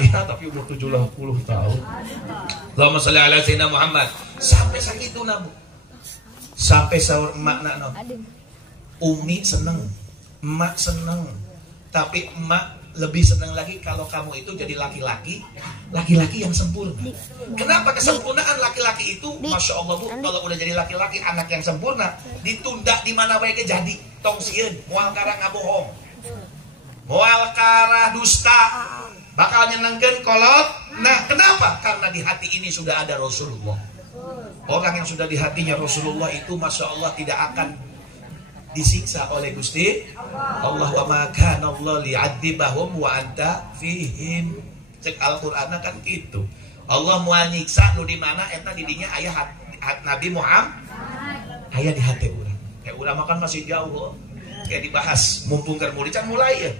ayah tapi umur 70 tahun. Allahumma sholli ala sayyidina Muhammad. Sampai sakitu nabu. Sampai sahur emak nak no. Umi seneng, emak seneng. Tapi emak lebih senang lagi kalau kamu itu jadi laki-laki yang sempurna. Kenapa kesempurnaan laki-laki itu? Masya Allah bu, kalau udah jadi laki-laki anak yang sempurna, ditunda di mana baik jadi tong sieun, moal karang ngabohong, moal karah dusta, bakal nyenengkeun kolot. Nah kenapa? Karena di hati ini sudah ada Rasulullah. Orang yang sudah di hatinya Rasulullah itu Masya Allah tidak akan disiksa oleh Gusti Allah. Wa ma kana Allah li'adzibahum wa anta fihim. Cek Al-Qur'an kan gitu. Allah mau nyiksa nu di mana eta didinya aya Nabi Muhammad aya di hati urang. Kayak urang makan masih jauh. Kayak dibahas mumpung keur murid can mulai ya.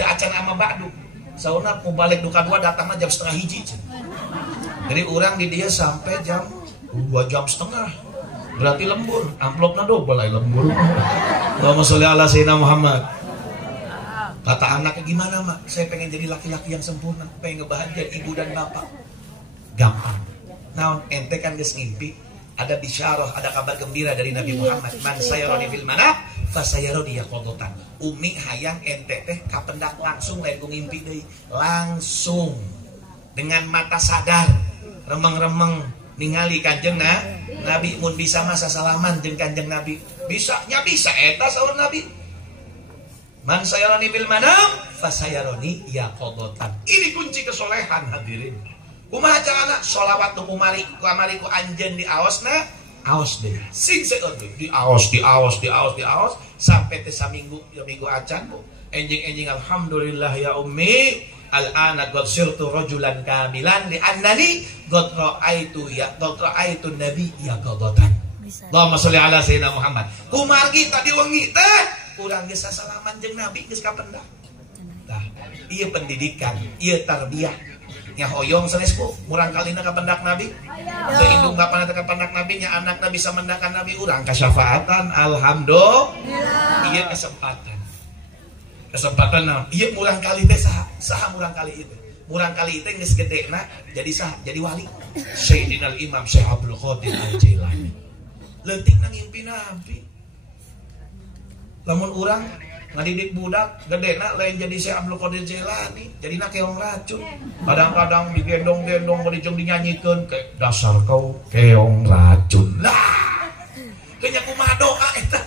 Teu acan ama ba'du. Sauna mau balik duka 2 datangna jam 12:30. Jadi urang di dia sampai jam 2:30. Berarti lembur, amplopnya double ay lembur. Allahumma sholli ala sayyidina Muhammad. Kata anaknya gimana mak? Saya pengen jadi laki-laki yang sempurna, pengen ngebahagiain ibu dan bapak. Gampang. Naon ente kan geus ngimpi, ada bisyarah, ada kabar gembira dari Nabi Muhammad. Man sayaroni fil manam, fasayaroni yaqadatan. Umi hayang ente teh kapendak langsung lain ku ngimpi deui. Langsung dengan mata sadar, remeng-remeng ningali kanjeng Nabi mun bisa masa salaman jeung kanjeng Nabi bisanya bisa eta saur Nabi man sayaroni bil manam fasayaroni yaqadatan. Ini kunci kesolehan hadirin. Kumaha carana sholawat nu kumari ku anjeun di aosna aos deui sing seueur di aos sampai teh saminggu ya minggu acan bu enjing alhamdulillah ya ummi al-ana qad sirtu rajulan kamilan li annani qad ra'aitu nabi yaqadatan. Allahumma sholli ala sayyidina Muhammad. Kumargi tadi wengi teh urang geus salaman jeung nabi geus kapendak. Tah, ieu pendidikan, ieu tarbiyah. Nya hoyong sanes ku, murang kalina kapendak nabi. Teu indung bapana teh kapendak nabi nya anakna bisa mendakan nabi urang kasyafaatan alhamdulillah. Ieu kesempatan naon ieu murang kali teh saha murang kali itu murang kali teh geus gedena jadi saha jadi wali Sayyidina Imam Syekh Abdul Qadir Al-Jailani leutik na ngimpi nabi. Lamun urang ngadidik budak gedena lain jadi Syekh Abdul Qadir Jailani jadina keong racun, kadang-kadang digendong-gendong dijeng dinyanyikeun ke dasar kau keong racun lah kenya kumaha doa eta.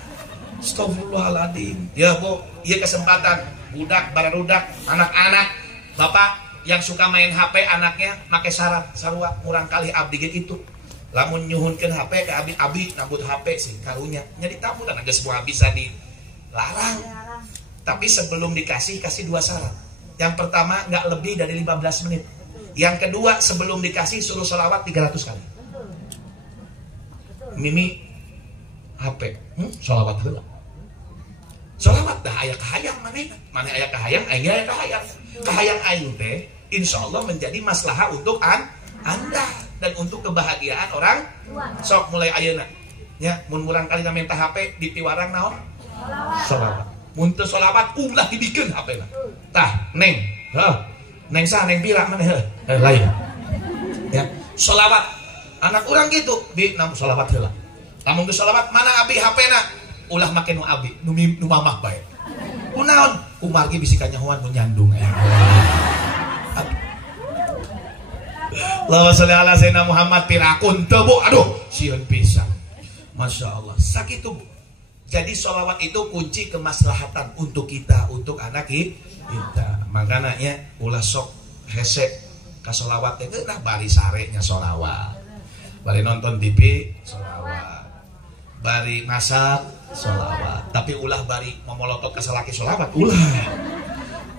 Astagfirullahaladzim. Ya bu, iya kesempatan budak, bararudak, anak-anak, bapak yang suka main HP anaknya pakai sarua murang kali abdi gitu. Lamun nyuhunkeun HP ke abi nabut HP sih karunya. Nya ditamu dan geus semua bisa dilarang. Tapi sebelum kasih 2 syarat. Yang pertama nggak lebih dari 15 menit. Yang kedua sebelum dikasih suruh sholawat 300 kali. Mimi HP, sholawat heula. Sholawat dah aya kahayang mana aya kahayang aing aya kahayang aing teh insyaallah menjadi maslahah untuk anda dan untuk kebahagiaan orang sok mulai ayeuna nya mun urang kali minta HP dipiwarang naon sholawat mun teu sholawat ulah dibikeun HP-na tah neng neng sah neng pira maneh lain ya sholawat anak urang gitu bi nam sholawat heula lamun geus sholawat mana abi HP-na ulah make nu abi nu mamah bae kunaon kumargi bisi kanyahoan mun nyandung Allahumma sholli ala sayyidina Muhammad pirakun teu bu aduh sieun pisan Masya Allah sakitu bu. Jadi sholawat itu kunci kemaslahatan untuk kita untuk anak kita makanya nya ulah sok hese ka sholawat teh nah bari sarenya sholawat bari nonton TV sholawat bari masak sholawat tapi ulah bari momolotot ka salaki sholawat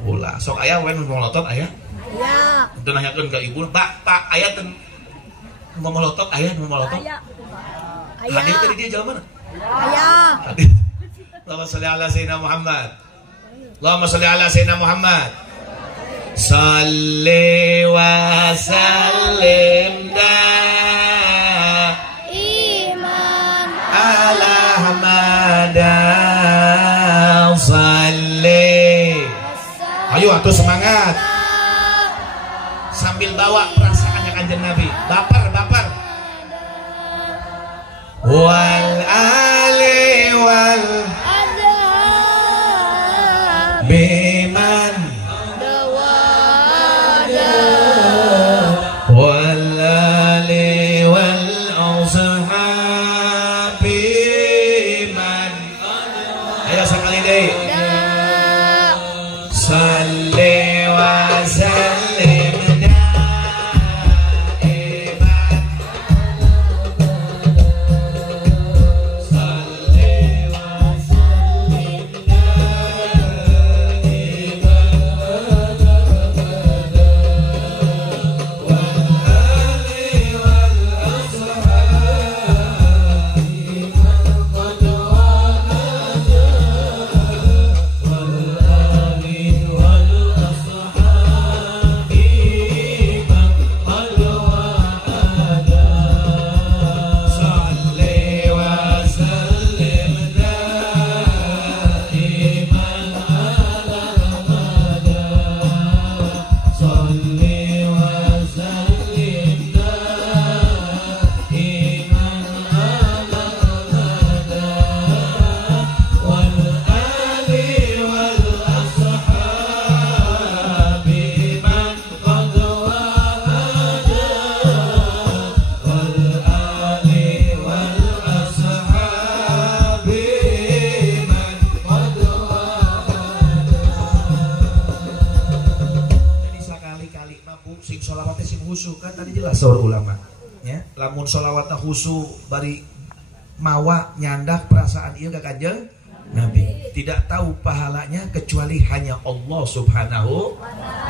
ulah sok aya we momolotot aya aya teu nanyakeun ka ibu pak aya teu momolotot aya momolotot aya hadir tadi dia jalan mana aya hadir. Allahumma sholli ala sayyidina Muhammad. Allahumma sholli ala sayyidina Muhammad. Salli wa sallim ala Hamada salli. Ayo atuh semangat. sambil bawa perasaannya kanjeng Nabi. Baper. Wal ali wal biman wal ali wal ashabi man. Ayo sekali deh. Salli wa sallim kan tadi jelas seorang ulama ya, lamun sholawatna khusu bari mawa nyandak perasaan ieu ka kanjeng Nabi, tidak tahu pahalanya kecuali hanya Allah subhanahu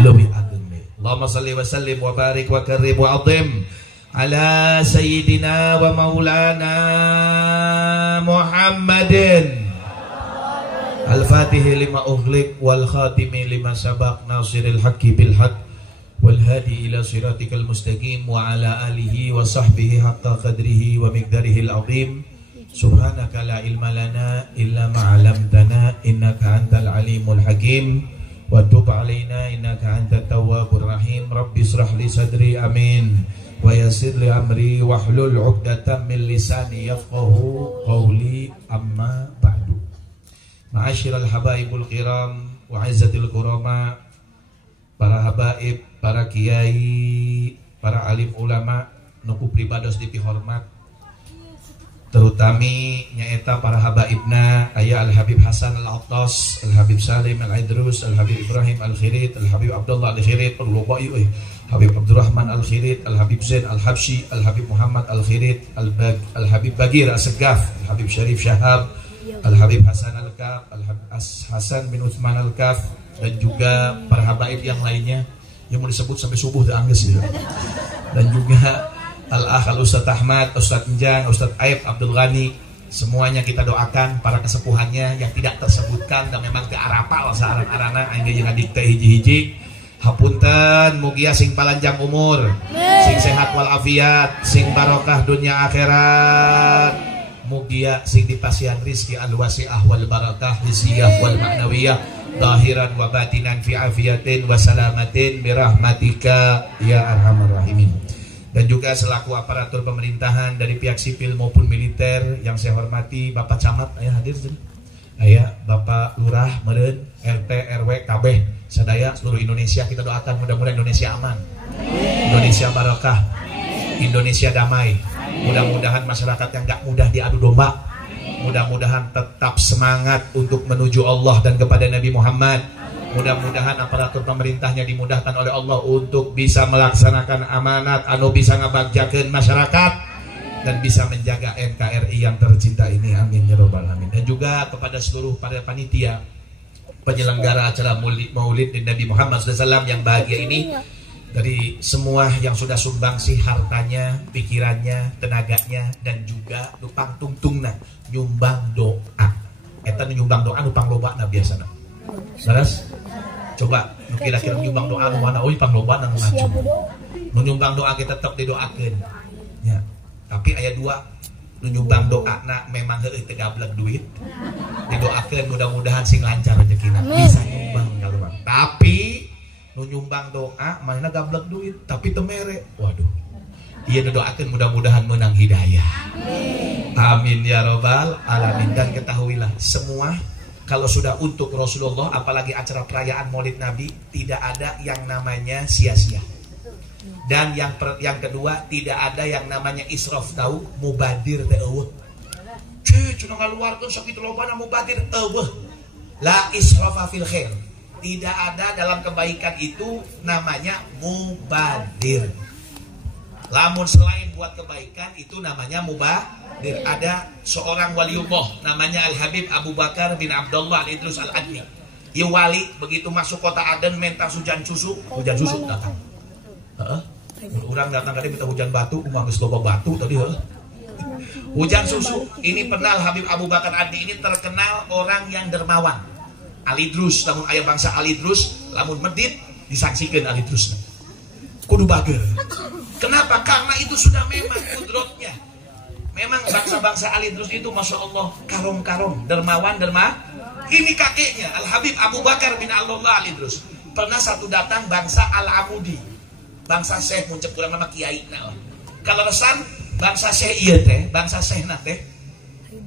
lebih agung. Allahumma salli wa sallim wa barik wa karim wa azim ala sayyidina wa maulana Muhammadin al-fatih lima ughliq wal khatimi lima sabaq nasiril haqqi bil haqq wal hadi ila siratikal mustaqim wa ala alihi wa sahbihi haqqa qadrihi wa miqdarihi al-azim. Subhanaka la ilma lana illa ma 'allamtana innaka antal alimul hakim wa tub alaina innaka antat tawwabur rahim. Rabbi israh li sadri amin wa yassir li amri wahlul 'uqdatam min lisani yafqahu qawli amma ba'du. Ma'asyiral habaibul kiram wa izzatil kurama, para habaib, para kiai, para alim ulama nuku pribados dipihormat, terutami nyaeta para habaibna aya Al-Habib Hasan Al-Attas, Al-Habib Salim Al-Idrus, Al-Habib Ibrahim Al-Khirit, Al-Habib Abdullah Al-Khirit, Habib Abdurrahman Al-Khirit, Al-Habib Zain Al-Habsyi, Al-Habib Muhammad Al-Khirit, Al-Habib Bagir As-Segaf, Al-Habib Syarif Syahab, Al-Habib Hasan Al-Kaf, Al-Habib Hasan bin Uthman Al-Kaf, dan juga para habaib yang lainnya yang mau disebut sampai subuh terangges gitu. Dan juga Al-Akh Al-Ustadz Ahmad, Ustadz Njang, Ustadz Aib, Abdul Ghani, semuanya kita doakan para kesepuhannya yang tidak tersebutkan dan memang kearapal saarang-arana angge jeung adikte hiji-hiji. Hapunten mugia sing palanjang umur, sing sehat walafiat, sing barokah dunia akhirat. Mugia sing dipasihan rizki al-wasi'ah wal barakah hisiyah wal ma'nawiyah zahiran wa batinan fi afiyatin wa salamatin birahmatika ya arhamar rahimin. Dan juga selaku aparatur pemerintahan dari pihak sipil maupun militer yang saya hormati, Bapak Camat aya hadir, aya Bapak Lurah meureun, RT RW kabeh sadaya seluruh Indonesia, kita doakan mudah-mudahan Indonesia aman, Indonesia barakah, Indonesia damai. Mudah-mudahan masyarakat yang gak mudah diadu domba, mudah-mudahan tetap semangat untuk menuju Allah dan kepada Nabi Muhammad. Mudah-mudahan aparatur pemerintahnya dimudahkan oleh Allah untuk bisa melaksanakan amanat anu bisa ngabagjakeun masyarakat dan bisa menjaga NKRI yang tercinta ini, amin ya rabbal alamin. Dan juga kepada seluruh para panitia penyelenggara acara Maulid Nabi Muhammad SAW yang bahagia ini, dari semua yang sudah sumbangsi hartanya, pikirannya, tenaganya, dan juga nupang tungtungna nyumbang doa. Eta nyumbang doa nupang lobana biasana. Saras? Coba kira-kira nyumbang doa nu mana euy panglobana nu ngacung. Nu nyumbang doa kita tetep didoakeun. Ya. Tapi aya dua, nu nyumbang doana memang heueuh teu gablek duit. Didoakeun mudah-mudahan sing lancar rezekina. Bisa nyumbang kalau Bang. Tapi nu nyumbang doa mana gablek duit tapi temere. Waduh, iya doakan mudah-mudahan menang hidayah. Amin ya robbal alamin. Dan ketahuilah semua kalau sudah untuk Rasulullah, apalagi acara perayaan Maulid Nabi, tidak ada yang namanya sia-sia. Dan yang kedua, tidak ada yang namanya israf, tahu mubadir teh eueuh. Cuna ngaluarkeun sakitu lobana mubadir eueuh. La israfa fil khair. Tidak ada dalam kebaikan itu namanya mubadir. Lamun selain buat kebaikan itu namanya mubadir. Ada seorang waliullah namanya Al-Habib Abu Bakar bin Abdullah Al-Idrus Al-Adni. Ieu wali begitu masuk kota Aden minta hujan susu datang. Orang datang tadi minta hujan batu, umat geus loba batu tadi hujan susu. Ini pernah Habib Abu Bakar Adni ini terkenal orang yang dermawan. Alidrus, namun ayah bangsa Alidrus, lamun medit disaksikan Alidrus. Kudu bager. Kenapa? Karena itu sudah memang kudrotnya. Memang bangsa-bangsa Alidrus itu masya Allah karong-karong, dermawan. Ini kakeknya Al Habib Abu Bakar bin Abdullah Alidrus. Pernah satu datang bangsa Al Amudi, bangsa Syekh muncul kurang nama kiai. Nah, kalau resan bangsa Syekh iya teh, bangsa Syekh nate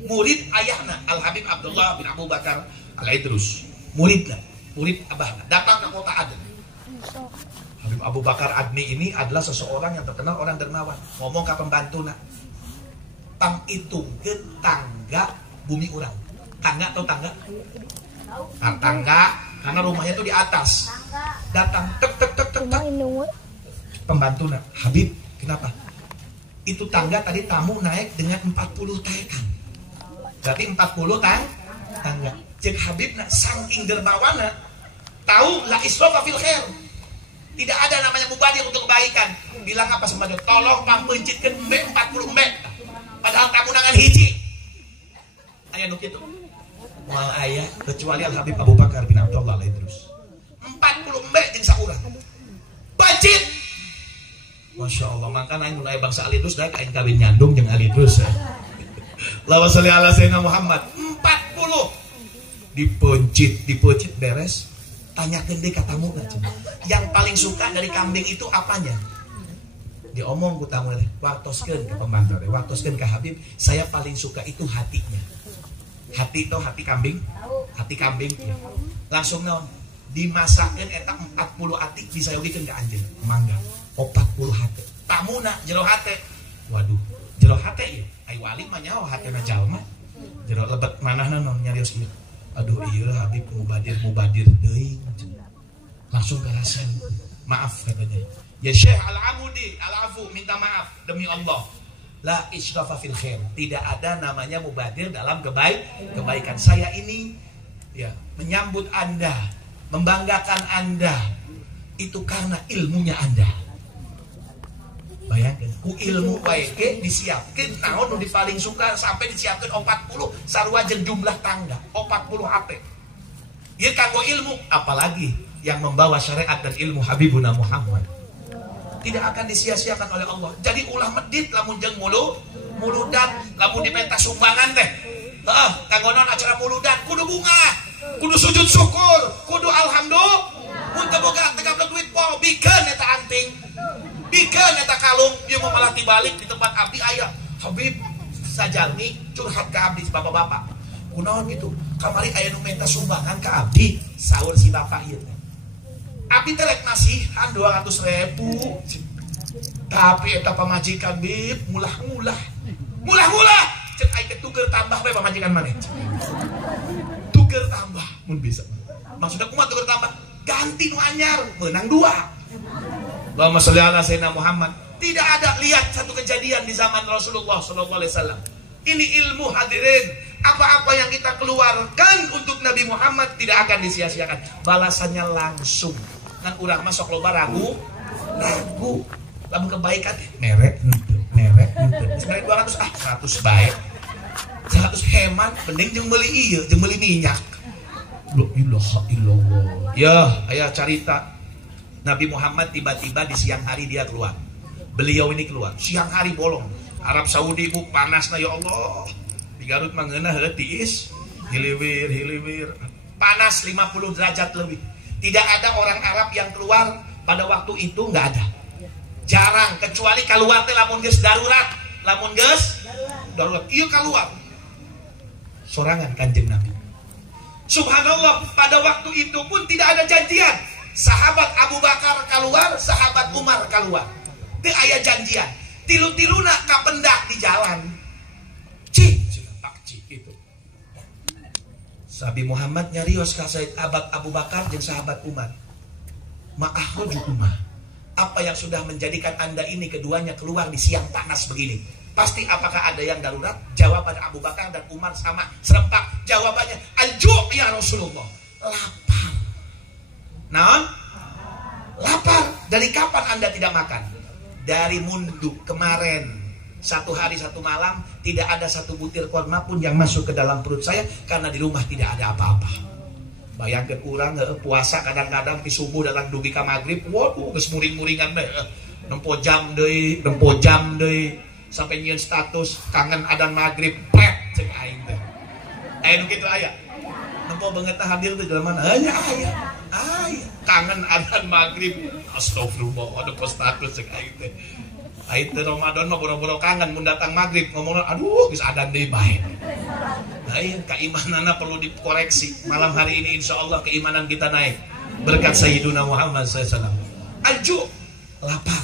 murid ayahna Al Habib Abdullah bin Abu Bakar Al-Idrus, murid abahna datang ke kota Aden. Habib Abu Bakar Adni ini adalah seseorang yang terkenal orang dermawan. Ngomong ke pembantuna, tang hitungkeun tangga bumi urang. Tangga atau tangga? Tangga, karena rumahnya itu di atas. Datang tek. Pembantuna, Habib, kenapa? Itu tangga tadi tamu naik dengan 40 tekan. Berarti 40 tangga. Cek Habibna saking dermawana, tahu la israfa fil khair. Tidak ada namanya mubadir untuk kebaikan. Bilang apa sama dia? Tolong pampencitkeun embe 40 embe. Padahal kamu nangan hiji. Aya nu kitu. Moal aya kecuali Al Habib Abu Bakar bin Abdullah Al-Idrus. 40 embe jeung saurang. Bacit. Masya Allah, maka naik mulai bangsa Alidrus dah kain kawin nyandung jeung Alidrus. Allahumma sholli ala sayyidina Muhammad. 40 dipencit beres. Tanyakeun deui ka tamuna. Yang paling suka dari kambing itu apanya? Diomong ku tamu teh, wartoskeun ke pembantu teh, wartoskeun ka Habib, saya paling suka itu hatinya. Hati itu hati kambing. Hati kambing. Ya. Langsung naon? Dimasakkeun eta 40 hati disayorikeun ka anjeun. Mangga. 40 hati. Tamuna jero hati. Waduh, jero hati ya. Ai wali mah nyaho hatena jalma. Jero lebet manahna naon nyarios ieu. Aduh iya Habib mubadir deui. Langsung karasan. Maaf katanya. Ya Syekh Al-Amudi, Al-Afu minta maaf demi Allah. La israfa fil khair. Tidak ada namanya mubadir dalam kebaikan. Saya ini ya menyambut Anda, membanggakan Anda itu karena ilmunya Anda. Bayangkan, ku ilmu wae disiapkeun naon nu paling suka sampai disiapkeun 40 sarua jeung jumlah tangga 40 HP. Ieu kanggo ilmu, apalagi yang membawa syariat dan ilmu Habibuna Muhammad. Tidak akan disia-siakan oleh Allah. Jadi ulah medit lamun jeung muludan, lamun diminta sumbangan teh. Heeh, kanggo naon acara muludan kudu bunga, kudu sujud syukur, kudu alhamdulillah. Mun teu boga teh duit po bikeun eta anting. Bikeun eta kalung, dia mau malah dibalik di tempat abdi aya. Habib sajalmi curhat ke abdi bapak-bapak. Kunaon gitu? Kamari aya nu minta sumbangan ke abdi, saur si bapak ieu. Abdi teh rek nasihan 200.000. Tapi eta pamajikan bib mulah-mulah. Cek aya tuker tambah we pamajikan maneh. Tuker tambah mun bisa. Maksudnya kumaha tuker tambah? Ganti nu anyar, menang 2. Allahumma sholli ala sayyidina Muhammad. Tidak ada, lihat satu kejadian di zaman Rasulullah SAW. Ini ilmu hadirin. Apa-apa yang kita keluarkan untuk Nabi Muhammad tidak akan disia-siakan. Balasannya langsung. Kan urang masuk loba ragu. Lamun kebaikan merek ente. Sebenarnya 200 100 baik. 100 hemat, mending jeung meuli ieu, jeung meuli minyak. La ilaha illallah. Ya, aya carita Nabi Muhammad tiba-tiba di siang hari dia keluar. Beliau ini keluar siang hari bolong. Arab Saudi bu panasna ya Allah. Di Garut mangeunah heuh tiis, hiliwir. Panas 50 derajat lebih. Tidak ada orang Arab yang keluar pada waktu itu, nggak ada. Jarang, kecuali keluar teh lamun geus darurat. Lamun geus darurat, iya keluar. Sorangan Kanjeng Nabi. Subhanallah, pada waktu itu pun tidak ada janjian. Sahabat Abu Bakar keluar, sahabat Umar keluar. Teu aya janjian. Tilu-tiluna kapendak di jalan. Itu. Sabi Muhammad nyarios ka sahabat Abu Bakar dan sahabat Umar. Ma'ahrajukumah. Apa yang sudah menjadikan Anda ini keduanya keluar di siang panas begini? Pasti apakah ada yang darurat? Jawaban Abu Bakar dan Umar sama serempak. Jawabannya al-ju' ya Rasulullah. Lapar. Naon? Lapar. Dari kapan Anda tidak makan? Dari mundu kemarin. 1 hari 1 malam tidak ada 1 butir korma pun yang masuk ke dalam perut saya karena di rumah tidak ada apa-apa. Bayangkan kurang puasa kadang-kadang di subuh dalam dugi ka magrib, waduh geus muring-muringan deh. Nempo jam deui sampai nyieun status kangen adzan magrib pret ceuk aing teh. Aya nu kitu aya. Nempo beungeut hadir teh jelema aya kangen adzan magrib. Astagfirullah ada status ceuk aing teh. Aing teh Ramadan mah boro-boro kangen mun datang magrib ngomongna aduh geus adzan deui bae. Nah, keimananna perlu dikoreksi. Malam hari ini insyaallah keimanan kita naik berkat Sayyiduna Muhammad SAW. Alju, lapar.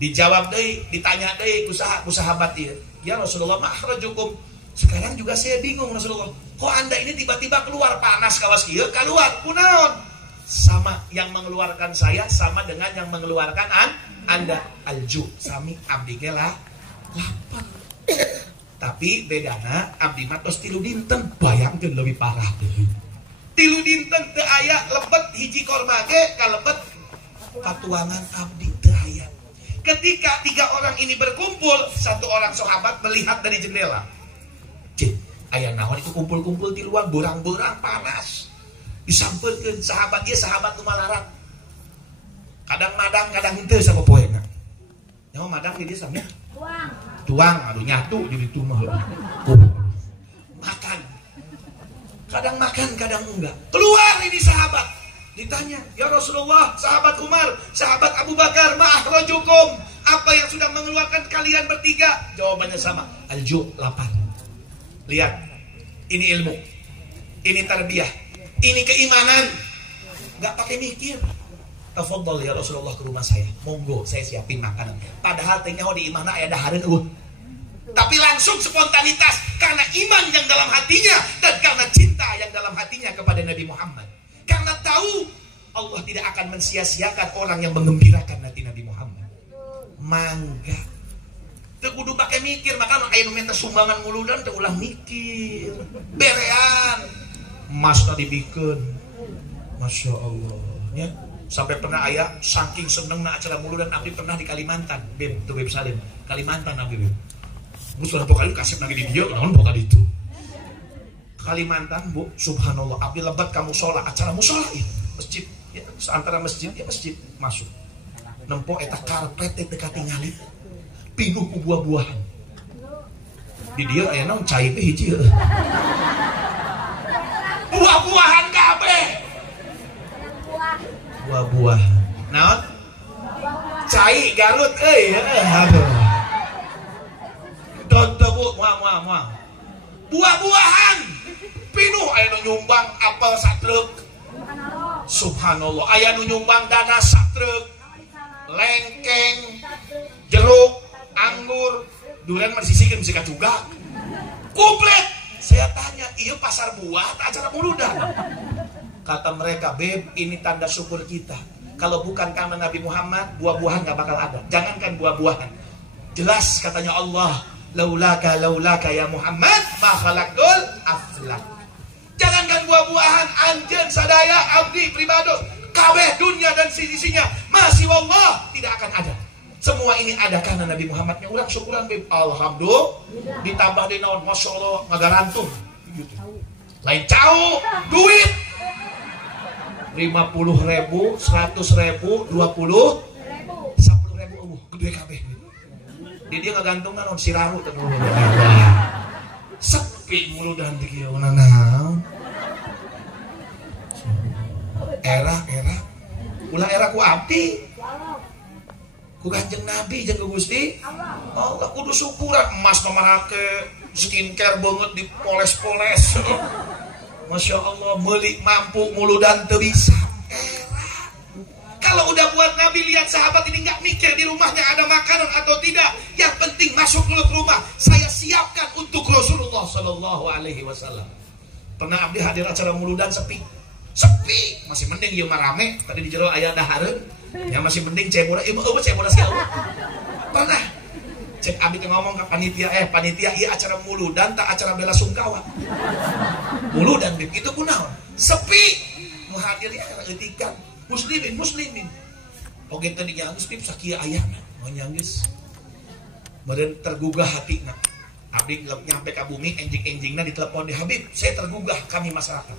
Dijawab deui, ditanya deui ku sahabat ieu. Ya Rasulullah, ma'akhrajukum. Sekarang juga saya bingung Rasulullah. Kok Anda ini tiba-tiba keluar panas kawas kieu, keluar kunaon? Sama yang mengeluarkan saya sama dengan yang mengeluarkan Anda. Alju, sami abdi ge lapar. Tapi bedana abdi mah tos 3 dinten, bayangkeun lebih parah deui. 3 dinten teu aya lebet hiji korma ge kalebet patuangan abdi teu aya. Ketika 3 orang ini berkumpul, 1 orang sahabat melihat dari jendela. Cik, aya naon itu kumpul-kumpul di luar berang-berang panas. Disampeurkeun sahabat ieu sahabat nu malarat. Kadang madang kadang henteu sapopoena. Nyaho madang di dieu samnya? Tuang, aduh nyatu jadi tumah. Makan. Kadang makan, kadang enggak. Keluar ini sahabat. Ditanya, ya Rasulullah, sahabat Umar, sahabat Abu Bakar, ma'akhrajukum. Apa yang sudah mengeluarkan kalian bertiga? Jawabannya sama. Alju, lapar. Lihat, ini ilmu. Ini tarbiyah. Ini keimanan. Enggak pakai mikir. Tafadhol ya Rasulullah ke rumah saya. Monggo saya siapin makanan. Padahal tengah di imana aya dahareun tapi langsung spontanitas karena iman yang dalam hatinya dan karena cinta yang dalam hatinya kepada Nabi Muhammad. Karena tahu Allah tidak akan mensia-siakan orang yang mengembirakan hati Nabi Muhammad. Mangga. Teu kudu pakai mikir, maka aya nu minta sumbangan muludan teu ulah mikir. Berean. Masna dibikeun. Masya Allah. Ya. Sampai pernah ayah saking senengna acara muludan abdi pernah di Kalimantan, Beb, tuh Beb Salim, Kalimantan abdi Beb. Mus sudah pokoknya kasih lagi di dia, naon pokoknya itu. Kalimantan, Bu, subhanallah, abdi lebat kamu sholat, acara musola ya, masjid, ya, antara masjid ya masjid masuk. Nempo eta karpet teh teka tingali, pinuh ku buah-buahan. Di dia aya naon cai teh hiji. Buah-buahan kabeh. Buah-buahan. Naon? Cai Garut euy, aduh. Tonton Bu, moal. Buah-buahan. Pinuh aya nu nyumbang apel satreuk. Subhanallah, aya nu nyumbang dana satreuk. Lengkeng, jeruk, anggur, durian mah disisikeun mesti kacuga. Komplit. Saya tanya, ieu pasar buah atau acara muludan? Kata mereka, Beb, ini tanda syukur kita. Kalau bukan karena Nabi Muhammad, buah-buahan gak bakal ada. Jangankan buah-buahan. Jelas katanya Allah, laulaka ya Muhammad, ma khalaqtul aflak. Jangankan buah-buahan, anjeun sadaya abdi pribados, kabeh dunia dan sisi-sisinya masih wallah tidak akan ada. Semua ini ada karena Nabi Muhammadnya. Urang syukuran, Beb. Alhamdulillah. Ditambah di naon, Masya Allah, ngagarantung. Gitu. Lain cau, duit. 50.000, 100.000, 20.000, 10.000, gede kabeh. Dia ngagantungan on siraru teh mulu. Sepi mulu dan dikieu naon. era ulah era ku abdi ku Kanjeng Nabi jeung ku Gusti Allah kudu syukuran emas pamarake skincare banget dipoles-poles. Masya Allah, meuli mampu muludan teu bisa. Kalau udah buat Nabi, lihat sahabat ini nggak mikir di rumahnya ada makanan atau tidak. Yang penting masuk dulu ke rumah. Saya siapkan untuk Rasulullah Sallallahu Alaihi Wasallam. Pernah abdi hadir acara muludan sepi, masih mending yang rame. Tadi di jero ayah dahareun, yang masih mending cemura, ibu cemura sekali. Pernah cek abdi ngomong ke panitia, iya acara muludan tak acara bela sungkawa. Muludan itu kunaon? Sepi, muhadirnya etikan. Muslimin oge teh dinyanggeus tip sakieu ayahna nyanggeus meureun tergugah hatina abdi nyampe ka bumi enjing-enjingna ditelepon di Habib saya tergugah kami masyarakat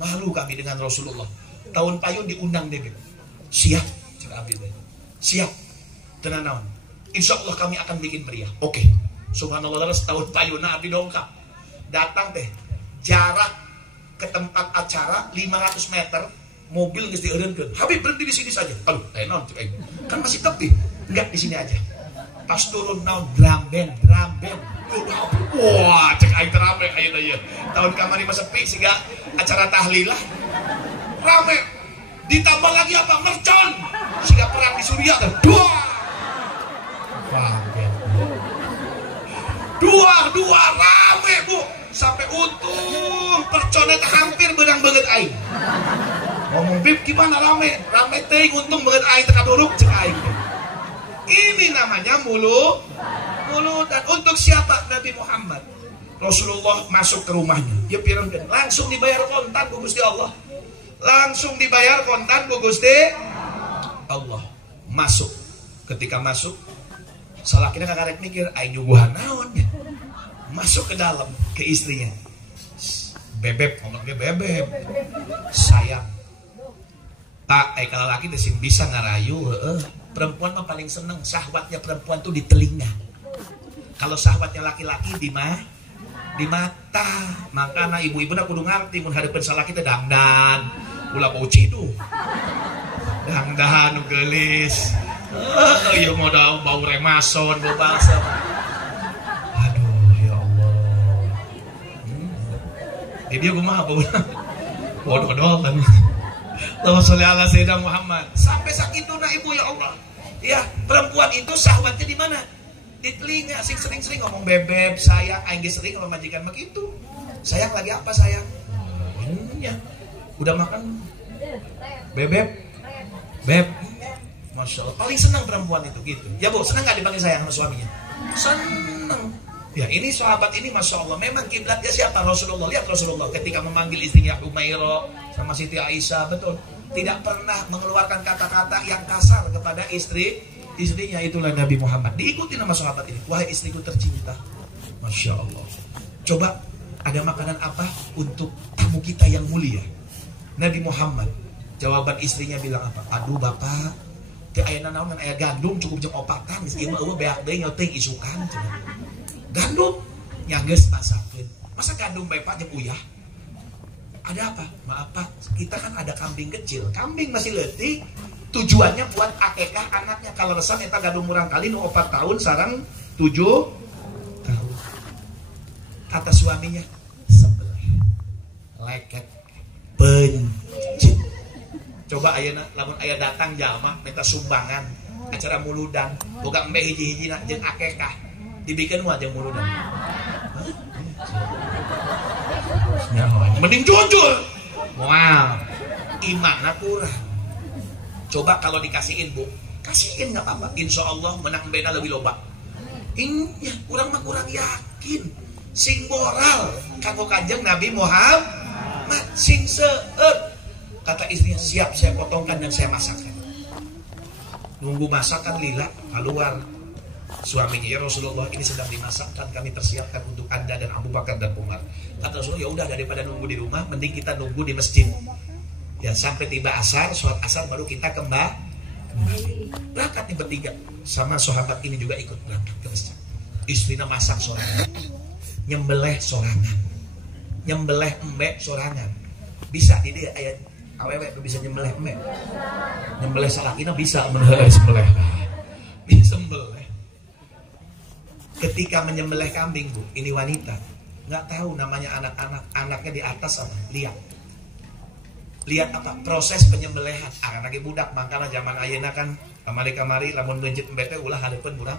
malu kami dengan Rasulullah tahun payun diundang deh siap cek abdi teh siap tenan naon insyaallah kami akan bikin meriah oke subhanallah tahun payunna abdi dongkap datang teh jarak ke tempat acara 500 meter mobil geus dieureunkeun. Habib berhenti di sini saja. Aduh, naon cek aing. Kan masih tepi. Enggak di sini aja. Pas turun naon drum band. Wah, cek aing rame ayeuna ieu. Tahun kamari mah sepi siga acara tahlilah. Rame. Ditambah lagi apa? Mercon. Siga perang di Suriah kan. Dua rame, Bu. Sampai untung perconnya hampir beudang beungeut aing. Ngomong Bib gimana rame teh untung banget aing teka duruk cek aing. Ini namanya mulu dan untuk siapa? Nabi Muhammad. Rasulullah masuk ke rumahnya. Dia pirengkeun langsung dibayar kontan ku Gusti Allah. Langsung dibayar kontan ku Gusti Allah. Masuk. Ketika masuk salakina kakarek mikir aing nyuguhan naon ya. Masuk ke dalam ke istrinya. Bebeb ngomongnya bebeb. Sayang. Tak, kalau laki desin bisa ngarayu, perempuan mah paling seneng syahwatnya perempuan tuh di telinga. Kalau syahwatnya laki-laki di mata. Makanya ibu-ibu nak kudu ngarti mun hadeupeun salaki teh dangdan, ulah bau cidu. Dangdan geulis. Ieu modal bau remason, bau balsam. Aduh, ya Allah. Dia kumaha bauna? Bodol kan. Allahumma sholli ala sayyidina Muhammad. Sampai sakituna ibu ya Allah. Ya, perempuan itu syahwatnya di mana? Di telinga. Sering-sering ngomong bebeb, sayang, aing sering sama majikan begitu. Sayang lagi apa sayang? Ya. Udah makan? Bebeb. Masya Allah. Paling senang perempuan itu gitu. Ya Bu, senang nggak dipanggil sayang sama suaminya? Senang. Ya ini sahabat ini Masya Allah memang kiblatnya siapa? Rasulullah. Lihat Rasulullah ketika memanggil istrinya Umairah sama Siti Aisyah, betul. Tidak pernah mengeluarkan kata-kata yang kasar kepada istrinya. Itulah Nabi Muhammad. Diikuti nama sahabat ini. Wahai istriku tercinta. Masya Allah. Coba ada makanan apa untuk tamu kita yang mulia? Nabi Muhammad. Jawaban istrinya bilang apa? Aduh bapak, teu aya naon aya gandum cukup jeung opatan. Ieu mah eueuh beak deui nyoteng isukan. Gandum nyanggeus masakeun. Masa gandum bae Pak jeung uyah? Ada apa? Maaf Pak, kita kan ada kambing kecil. Kambing masih leutik. Tujuannya buat akekah anaknya. Kalau resam eta gandum murang kali nu 4 tahun sareng 7 tahun. Kata suaminya, sebelah leket pencit. Coba ayeuna lamun aya datang jalma minta sumbangan acara muludan, boga embe hiji-hijina jeung akekah. Dibikin wah jeung muludan. Mending jujur. Wow, imanna kurang. Coba kalau dikasihin Bu, kasihin nggak apa-apa. Insya Allah menang beda lebih loba. Ini kurang mah kurang yakin. Sing moral kanggo Kanjeng Nabi Muhammad sing seueur. Kata istrinya siap saya potongkan dan saya masakkan. Nunggu masakan lila keluar. Suaminya ya Rasulullah ini sedang dimasakkan kami persiapkan untuk Anda dan Abu Bakar dan Umar. Kata Rasulullah ya udah daripada nunggu di rumah mending kita nunggu di masjid. Ya sampai tiba asar, sholat asar baru kita kembali. Berangkat nih bertiga sama sahabat ini juga ikut berangkat ke masjid. Istrinya masak sorangan, nyembelih sorangan, nyembelih embek sorangan. Bisa di dia ayat Awewe bisa nyembelih mek. Nyembelih salakina bisa sembelih. Disembelih. Ketika menyembelih kambing, Bu, ini wanita nggak tahu namanya anak-anak, anaknya di atas apa? Lihat apa? Proses penyembelihan. Lagi budak, makanya zaman ayeuna kan kamari-kamari lamun beunjeut embete ulah hadeupkeun urang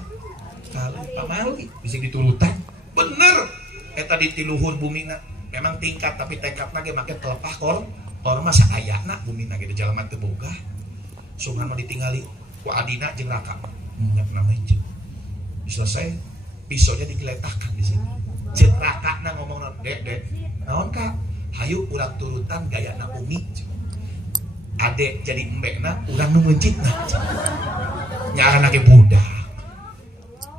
kali pamali bisa diturutan. Bener. Eta di tiluhur bumina. Memang tingkat tapi tekadna ge make telepah ormas ayana bumina ge di jalaman teu boga. Sunghan mah ditinggali ku adina jeung raka. Nya nama hiji. Selesai pisaunya digeletakkan di sini. Cek rakana ngomong dek naon Kak? Hayu urang turutan gayana Umi. Adek jadi embekna urang nu meunjitna. Nya arana ge budak.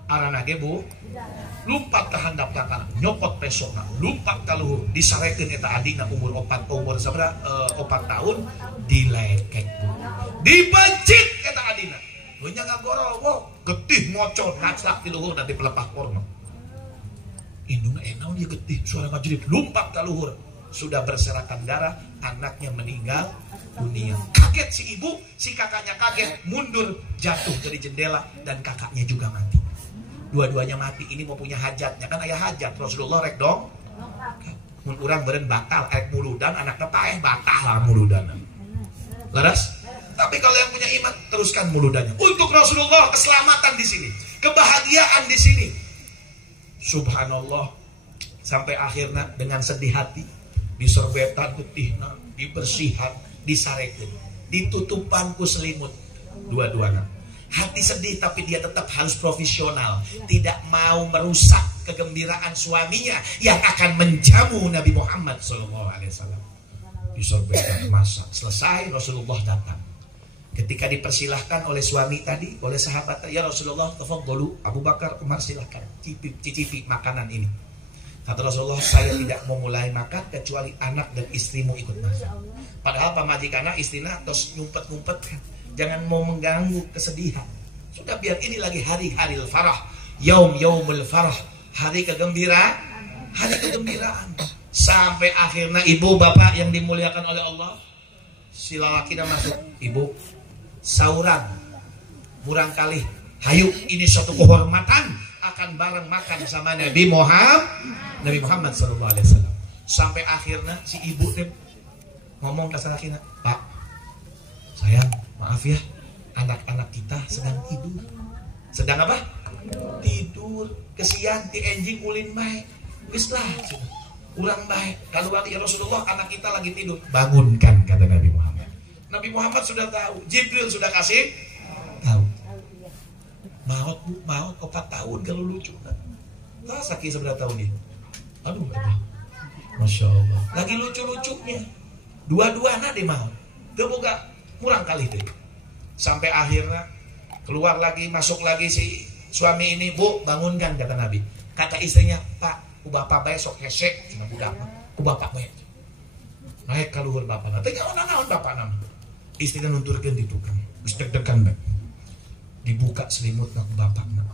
Arana ge Bu lumpat ke handap kakak, nyopot pesona, lumpat ke luhur, disarekeun eta adina umur 4 tahun, dilekek Bu. Dipencit eta adina. Lu nya ngagorowo, getih mocor ngacak di luhur dan di pelepah korno. Induna enaon ieu getih, suara majerit lumpat ke luhur. Sudah berserakan darah, anaknya meninggal dunia. Kaget si ibu, si kakaknya kaget, mundur jatuh dari jendela dan kakaknya juga mati. Dua-duanya mati. Ini mau punya hajatnya kan ayah hajat Rasulullah rek dong. Mun urang beureun batal rek muludan anakna paeh batal lah muludan. Laras? Tapi kalau yang punya iman teruskan muludannya. Untuk Rasulullah keselamatan di sini, kebahagiaan di sini. Subhanallah. Sampai akhirnya dengan sedih hati disorbetan getihna, dibersihan, disarekeun, ditutupan ku selimut dua-duanya. Hati sedih tapi dia tetap harus profesional, tidak mau merusak kegembiraan suaminya yang akan menjamu Nabi Muhammad SAW. Disorbetan masa selesai, Rasulullah datang. Ketika dipersilahkan oleh suami tadi, oleh sahabat, ya Rasulullah, tafadhalu, Abu Bakar, Umar silahkan cicipi makanan ini. Kata Rasulullah, saya tidak mau mulai makan kecuali anak dan istrimu ikut makan. Padahal pamajikanna istrina terus ngumpet-ngumpet kan. Jangan mau mengganggu kesedihan. Sudah biar ini lagi hari-hari farah, yaumul farah, hari kegembiraan, hari kegembiraan. Sampai akhirnya ibu bapak yang dimuliakan oleh Allah, si lalakina masuk, ibu sauran, murang kali, hayu ini suatu kehormatan akan bareng makan sama Nabi Muhammad SAW. Sampai akhirnya si ibu deh ngomong ke lalakina, Pak, sayang, maaf ya, anak-anak kita sedang tidur. Sedang apa? Tidur. Kesian ti enjing ulin baik. Geus lah, urang baik. Kalau ya Rasulullah, anak kita lagi tidur. Bangunkan, kata Nabi Muhammad. Nabi Muhammad sudah tahu. Jibril sudah kasih tahu. Maut Bu, maut 4 tahun kalau lucu. Nah, sakit seberapa tahun ini? Aduh, Masya Allah. Lagi lucu-lucunya. Dua-duanya di maut. Teu boga murang kali deh. Sampai akhirnya keluar lagi, masuk lagi si suami ini, Bu, bangunkan, kata Nabi. Kata istrinya, Pak, ku bapak bae sok hesek cina budak, ku bapak bae. Naik ka luhur bapak. Teh naon bapak nama. Istrinya nunturkeun di tukang. Geus deg-degan bae. Dibuka selimutna ku bapakna.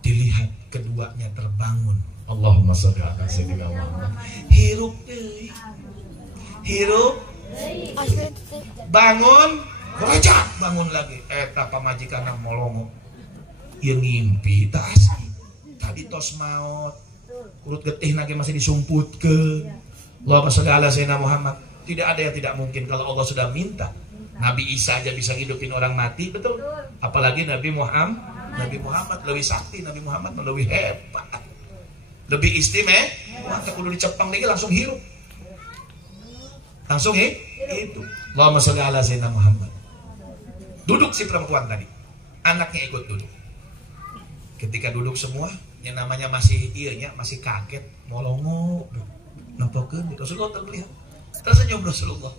Dilihat keduanya terbangun. Allahumma shalli ala sayyidina Muhammad. Hirup deui. Hirup. Bangun, rojak bangun lagi. Eta pamajikanna molongo. Ieu ngimpi tah asli. Tadi tos maot. Urut getih nage masih disumputkeun. Allahumma shalli ala sayyidina Muhammad. Tidak ada yang tidak mungkin kalau Allah sudah minta. Nabi Isa aja bisa ngidupin orang mati, betul? Apalagi Nabi Muhammad. Nabi Muhammad lebih sakti, Nabi Muhammad lebih hebat. Lebih istimewa. Tak perlu dicepang lagi langsung hirup. Langsung itu. Allahumma sholli ala sayyidina Muhammad. Duduk si perempuan tadi. Anaknya ikut duduk. Ketika duduk semua, yang namanya masih masih kaget, molongo. Nampokeun Rasulullah terlihat. Tersenyum Rasulullah.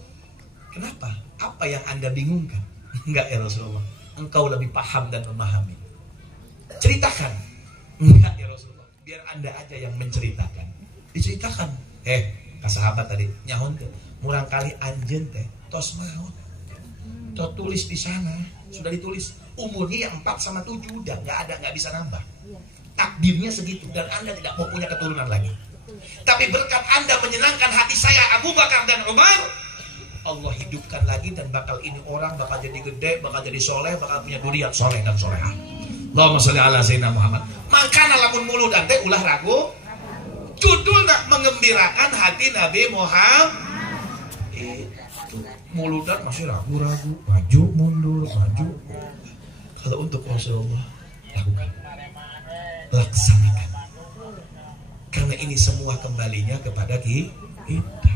Kenapa? Apa yang Anda bingungkan? Enggak ya Rasulullah. Engkau lebih paham dan memahami. Ceritakan. Enggak ya Rasulullah. Biar Anda aja yang menceritakan. Diceritakan. Ke sahabat tadi nyahon teh. Murang kali anjeun teh tos maot. Tos tulis di sana, sudah ditulis umurnya yang 4 sama 7 udah nggak bisa nambah. Takdirnya segitu dan Anda tidak mau punya keturunan lagi. Tapi berkat Anda menyenangkan hati saya Abu Bakar dan Umar, Allah hidupkan lagi dan bakal ini orang bakal jadi gede, bakal jadi soleh, bakal punya duriat soleh dan solehah. Allahumma sholli ala sayyidina Muhammad. Makana lamun muludan teh ulah ragu. Judul nak mengembirakan hati Nabi Muhammad. Itu muludan masih ragu-ragu, maju mundur, maju. Kalau untuk Rasulullah lakukan, laksanakan. Karena ini semua kembalinya kepada kita.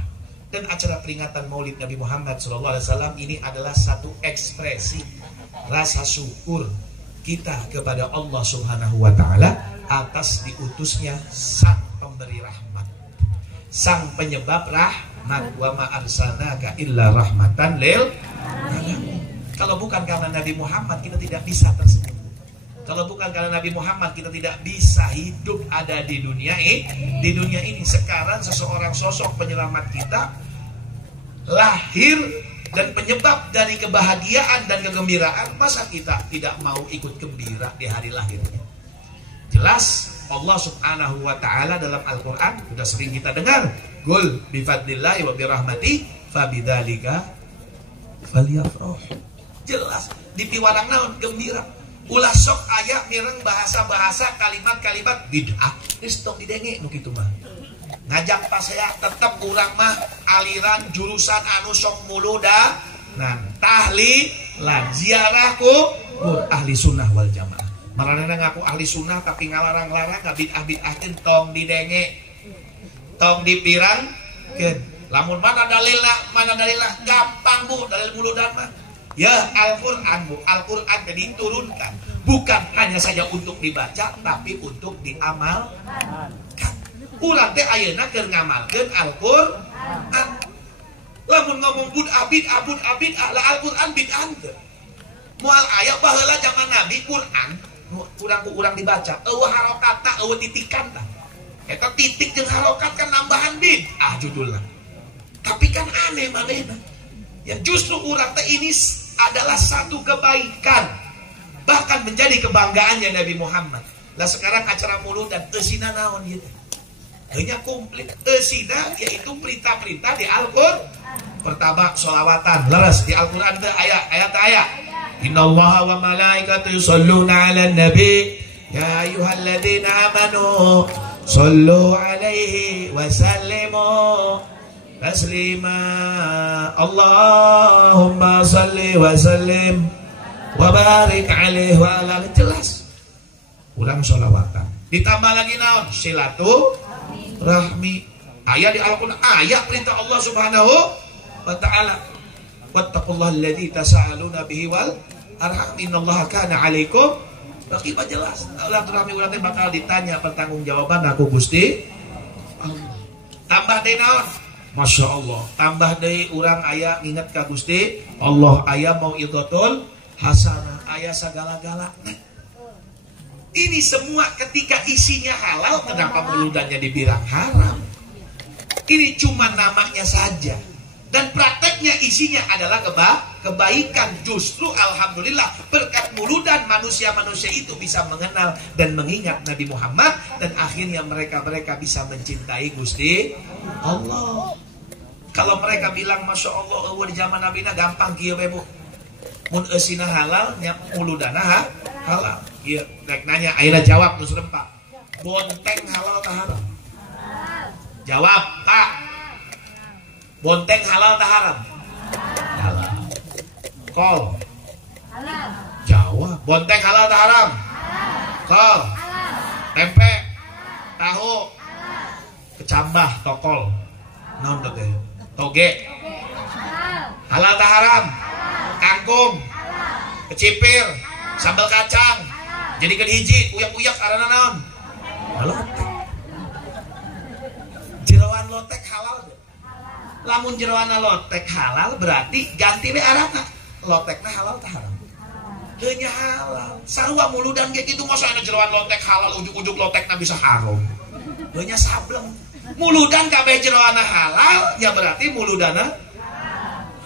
Dan acara peringatan Maulid Nabi Muhammad SAW ini adalah satu ekspresi rasa syukur kita kepada Allah Subhanahu wa Ta'ala atas diutusnya Sang Pemberi Rahmat, Sang Penyebab Rahmat. Wa ma arsalnaka illa rahmatan lil alamin. Kalau bukan karena Nabi Muhammad kita tidak bisa tersebut. Kalau bukan karena Nabi Muhammad kita tidak bisa hidup ada di dunia ini. Sekarang seseorang sosok penyelamat kita lahir dan penyebab dari kebahagiaan dan kegembiraan. Masa kita tidak mau ikut gembira di hari lahirnya? Jelas Allah Subhanahu wa Ta'ala dalam Al-Quran sudah sering kita dengar, qul bifadlillahi wa birahmati fabidzalika falyafrah. Jelas di piwarang naon gembira. Ulah sok aya mireng bahasa-bahasa kalimat-kalimat bid'ah. Geus tok didenge nu kitu mah. Ngajak pas saya tetep urang mah aliran jurusan anu sok muluda nah tahlilan ziarah ku ahli sunnah wal jamaah. Maranana ngaku ahli sunnah tapi ngalarang-larang bid'ah-bid'ahin tong didenge. Tong dipirangkeun. Lamun mana dalilna gampang Bu dalil muludan mah. Ya Al-Quran Bu, Al-Quran jadi diturunkan bukan hanya saja untuk dibaca tapi untuk diamalkan. Urang teh ayeuna keur ngamalkeun Al-Quran. Lamun ngomong bid'ah lah Al-Quran bid'ah teh. Moal aya baheula zaman Nabi Quran urang dibaca eueuh harokatna eueuh titikan tah. Eta titik jeung harokat kan nambahan bid'ah judulna. Tapi kan aneh manehna. Ya justru urang teh ini adalah satu kebaikan, bahkan menjadi kebanggaannya Nabi Muhammad. Lah sekarang acara mulut dan esina naon gitu, hanya komplit esina yaitu perintah-perintah di Al-Quran. Pertama sholawatan leres di Al-Quran teh ayat. Innallaha wa malaikatahu yusholluna 'alan nabi ya ayyuhalladzina amanu shollu 'alaihi wa sallimu taslima. Allahumma salli wa sallim wa barik alaihi wa ala. Jelas ulang sholawatan ditambah lagi naon silaturahmi. Ayat di Al-Quran ayat perintah Allah Subhanahu wa Ta'ala wattaqullaha alladzi tasaaluna bihi wal arham innallaha kana 'alaikum raqibah. Jelas silaturahmi urang teh bakal ditanya pertanggungjawaban aku Gusti Allah. Tambah deui naon? Masya Allah, tambah dari orang ayah ingat ka Gusti Allah, ayah mau idhatul hasanah, ayah segala-gala. Ini semua ketika isinya halal, kenapa muludannya dibilang haram? Ini cuma namanya saja. Dan prakteknya isinya adalah kebaikan. Justru alhamdulillah berkat muludan manusia-manusia itu bisa mengenal dan mengingat Nabi Muhammad. Dan akhirnya mereka bisa mencintai Gusti Allah. Kalau mereka bilang Masya Allah di zaman Nabi gampang kieu we Bu. Mun eusina halal nya muludana halal. Ieu rek nanya ayeuna jawab nu serempak. Bonteng halal tah haram? Jawab, Pak. Bonteng halal tah haram? Halal. Kol. Halal. Jawab. Bonteng halal tah haram? Kol. Tempe. Tahu. Kecambah tokol. Naon teh? Toge. Halal tah haram? Kangkung. Kecipir. Sambal kacang. Jadi kan hiji uyak-uyak arana naon? Lotek. Jeroan lotek halal. Lamun jeroan lotek halal berarti ganti we arana. Lotekna halal tah haram? Teu nya halal. Sarua muludan ge kitu masa anu jeroan lotek halal ujug-ujug lotekna bisa haram. Teu nya sableng. Muludan kabeh jeroana halal ya berarti muludana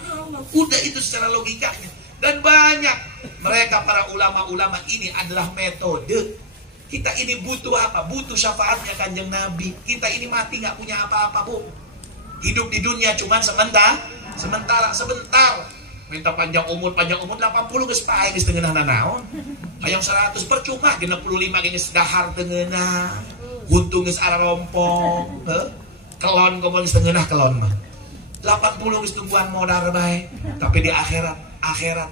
halal. Udah itu secara logikanya. Dan banyak mereka para ulama-ulama ini adalah metode. Kita ini butuh apa? Butuh syafaatnya Kanjeng Nabi. Kita ini mati nggak punya apa-apa Bu. Hidup di dunia cuma sebentar. Sebentar minta panjang umur 80 geus pae geus teu ngeunah naon. Hayang 100 percuma 65 geus dahar teu ngeunah. Huntung geus ararompong, kelon komo geus teu ngeunah kelon mah. 80 geus tungguan modal bae. Tapi di akhirat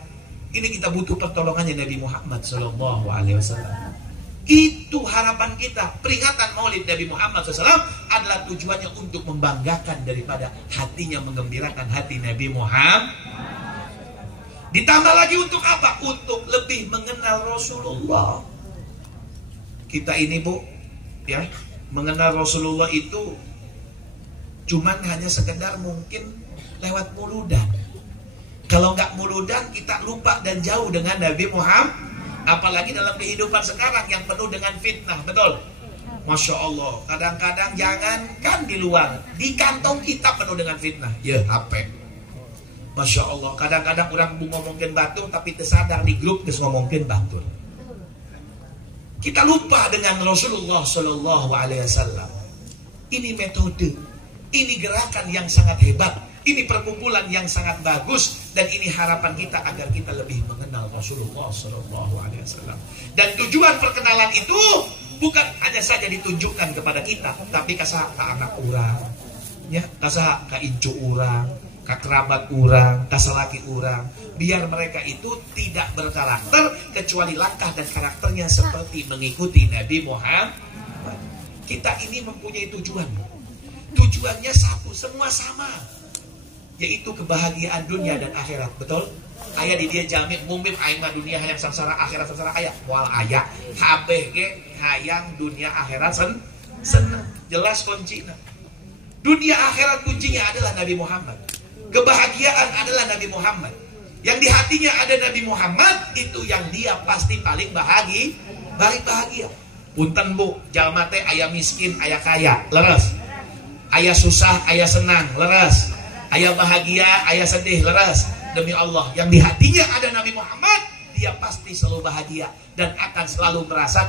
ini kita butuh pertolongannya Nabi Muhammad sallallahu alaihi wasallam. Itu harapan kita. Peringatan Maulid Nabi Muhammad SAW adalah tujuannya untuk membanggakan daripada hatinya, menggembirakan hati Nabi Muhammad. Ditambah lagi untuk apa? Untuk lebih mengenal Rasulullah. Kita ini Bu, ya, mengenal Rasulullah itu cuman hanya sekedar mungkin lewat muludan. Kalau nggak muludan kita lupa dan jauh dengan Nabi Muhammad. Apalagi dalam kehidupan sekarang yang penuh dengan fitnah, betul? Masya Allah, kadang-kadang jangankan di luar, di kantong kita penuh dengan fitnah. Ya, HP. Masya Allah, kadang-kadang orang ngomongin batur tapi tersadar di grup terus ngomongin batur. Kita lupa dengan Rasulullah Shallallahu Alaihi Wasallam. Ini metode, ini gerakan yang sangat hebat. Ini perkumpulan yang sangat bagus dan ini harapan kita agar kita lebih mengenal Rasulullah Shallallahu Alaihi Wasallam. Dan tujuan perkenalan itu bukan hanya saja ditunjukkan kepada kita, tapi kasah ke anak orang, ya, kasah ke incu orang, ke kerabat orang, ke laki orang, biar mereka itu tidak berkarakter kecuali langkah dan karakternya seperti mengikuti Nabi Muhammad. Kita ini mempunyai tujuan, tujuannya satu, semua sama, yaitu kebahagiaan dunia dan akhirat, betul? Ayah di dia jamin mumbim aing mah dunia hayang samsara akhirat samsara ayah moal ayah habeh ge hayang dunia akhirat seneng jelas kuncinya. Dunia akhirat kuncinya adalah Nabi Muhammad. Kebahagiaan adalah Nabi Muhammad. Yang di hatinya ada Nabi Muhammad itu yang dia pasti paling bahagia. Punten Bu, jalma teh aya miskin, aya kaya, leres. Aya susah, aya senang, leres. Ayah bahagia, ayah sedih, leres. Demi Allah, yang di hatinya ada Nabi Muhammad, dia pasti selalu bahagia dan akan selalu merasa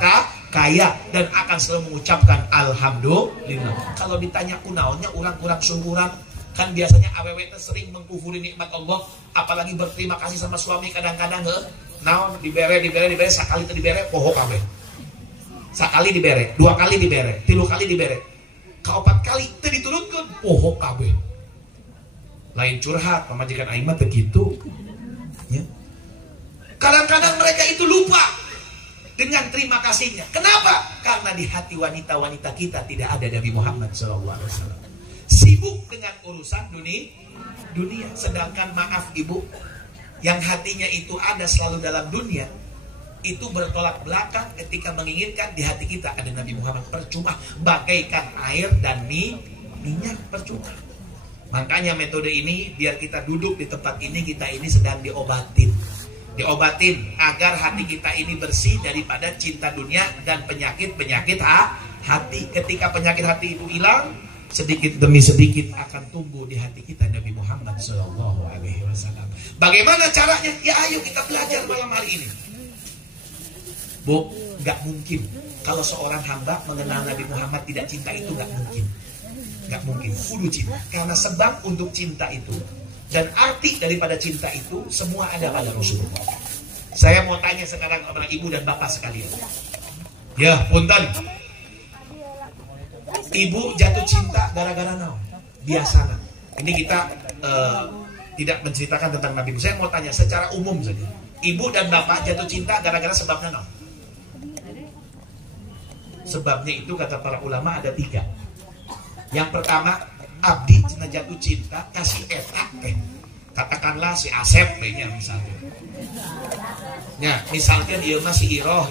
kaya dan akan selalu mengucapkan alhamdulillah. Kalau ditanya kunaonnya kurang syukuran, kan biasanya awewe itu sering mengkufuri nikmat Allah, apalagi berterima kasih sama suami kadang-kadang naon dibere sakali teu dibere poho kabeh. Sakali dibere, 2 kali dibere, 3 kali dibere. Kaopat kali teu diturunkeun poho kabeh. Lain curhat, pamajikan aing mah begitu. Ya. Kadang-kadang mereka itu lupa dengan terima kasihnya. Kenapa? Karena di hati wanita-wanita kita tidak ada Nabi Muhammad SAW. Sibuk dengan urusan dunia. Sedangkan maaf ibu, yang hatinya itu ada selalu dalam dunia, itu bertolak belakang ketika menginginkan di hati kita ada Nabi Muhammad. Percuma, bagaikan air dan minyak, percuma. Makanya metode ini biar kita duduk di tempat ini, kita ini sedang diobatin agar hati kita ini bersih daripada cinta dunia dan penyakit hati. Ketika penyakit hati itu hilang, sedikit demi sedikit akan tumbuh di hati kita Nabi Muhammad Shallallahu Alaihi Wasallam. Bagaimana caranya? Ya ayo kita belajar malam hari ini. Bu, nggak mungkin kalau seorang hamba mengenal Nabi Muhammad tidak cinta, itu nggak mungkin. Nggak mungkin, kudu cinta. Karena sebab untuk cinta itu dan arti daripada cinta itu semua ada pada Rasulullah. Saya mau tanya sekarang kepada ibu dan bapak sekalian. Ya, punten. Ibu jatuh cinta gara-gara naon? Biasana. Ini kita tidak menceritakan tentang Nabi. Saya mau tanya secara umum saja. Ibu dan bapak jatuh cinta gara-gara sebabnya naon? Sebabnya itu kata para ulama ada 3. Yang pertama, abdi cina jatuh cinta kasih etak teh. Katakanlah si Asep nya misalnya. Ya, misalkan ieu mah si Iroh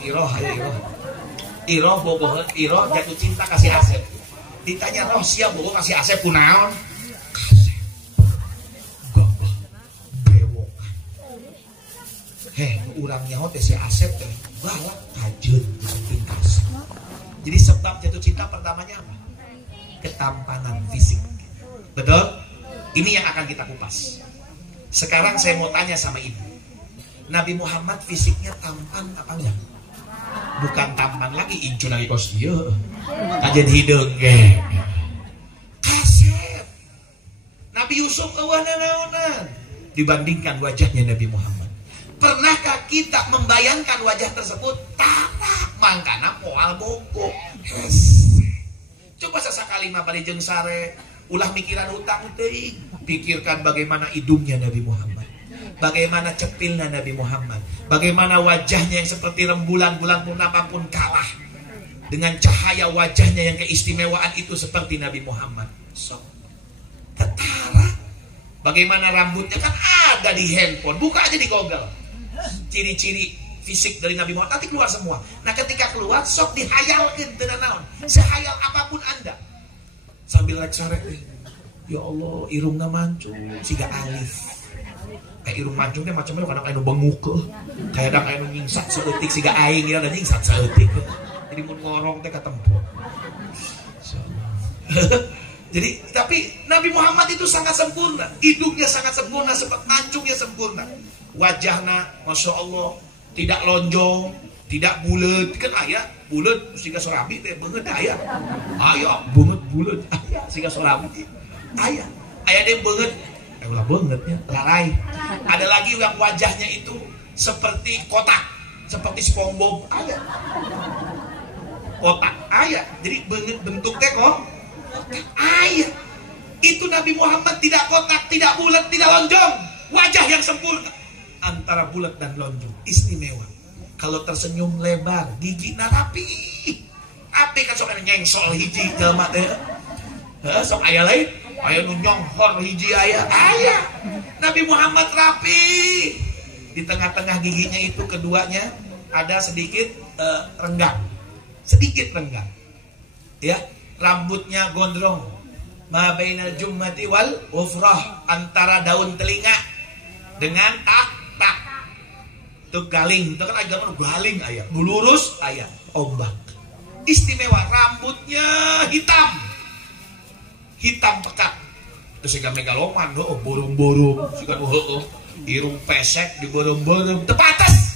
boboh Iroh jatuh cinta kasih Asep. Ditanya Roh sia boboh kasih Asep kunaon? Asep. Goblok. Bewok. Urang nyaho teh si Asep teh galak kajeun penting kasih. Jadi sebab jatuh cinta pertamanya apa? Ketampanan fisik. Betul? Ini yang akan kita kupas. Sekarang saya mau tanya sama ibu, Nabi Muhammad fisiknya tampan apa enggak? Bukan tampan lagi, incu lagi kos dia kajian hidung ge kasep. Nabi Yusuf kawana naona dibandingkan wajahnya Nabi Muhammad. Pernahkah kita membayangkan wajah tersebut? Tarak mangkana poal boko. Coba sesekali mah bari jeung sare ulah mikiran hutang teuing. Pikirkan bagaimana hidungnya Nabi Muhammad, bagaimana cepilnya Nabi Muhammad, bagaimana wajahnya yang seperti rembulan bulan purnama pun kalah dengan cahaya wajahnya yang keistimewaan itu seperti Nabi Muhammad. So, ketara. Bagaimana rambutnya kan ada di handphone, buka aja di Google. Ciri-ciri fisik dari Nabi Muhammad nanti keluar semua. Nah ketika keluar sok dihayalkeun teu naon. Sehayal apapun Anda. Sambil rek sarek, ya Allah, irungna mancung siga alif. Kayak irung mancung teh macam-macam kadang anu benguk. Kadang anu nyingsat saeutik siga aing ya, dan nyingsat saeutik. Jadi mun ngorong teh katempo. Jadi tapi Nabi Muhammad itu sangat sempurna, hidungnya sangat sempurna, seperti mancungnya sempurna, wajahnya masya Allah tidak lonjong, tidak bulat, kan ayah bulat, sehingga sorabi teh banget ayah banget bulat, ayah sehingga sorabi ayah deh banget, ulah bangetnya larai. Ada lagi yang wajahnya itu seperti kotak, seperti SpongeBob ayah, kotak ayah, jadi bentuknya kok ayah. Itu Nabi Muhammad tidak kotak, tidak bulat, tidak lonjong, wajah yang sempurna antara bulat dan lonjong, istimewa. Kalau tersenyum lebar, gigi rapi, api kan sok nyengsol hiji jelema teh. Sok aya lain, aya nu nyonghor hiji aya. Nabi Muhammad rapi. Di tengah-tengah giginya itu keduanya ada sedikit renggang. Sedikit renggang. Ya. Rambutnya gondrong, ma bainal jummati wal ufrah, antara daun telinga dengan tak tuh galing, itu kan agak galing ayah, lurus ayah, ombak, istimewa. Rambutnya hitam pekat, terus sehingga megaloman, borong-borong, sehingga irung pesek di borong-borong, tepatas,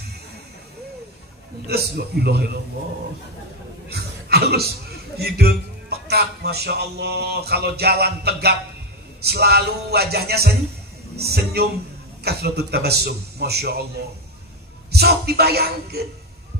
terus la ilaha illallah, halus, hidung pekat, masya Allah. Kalau jalan tegap, selalu wajahnya senyum, kasratut tabassum, masya Allah. Sok dibayangkan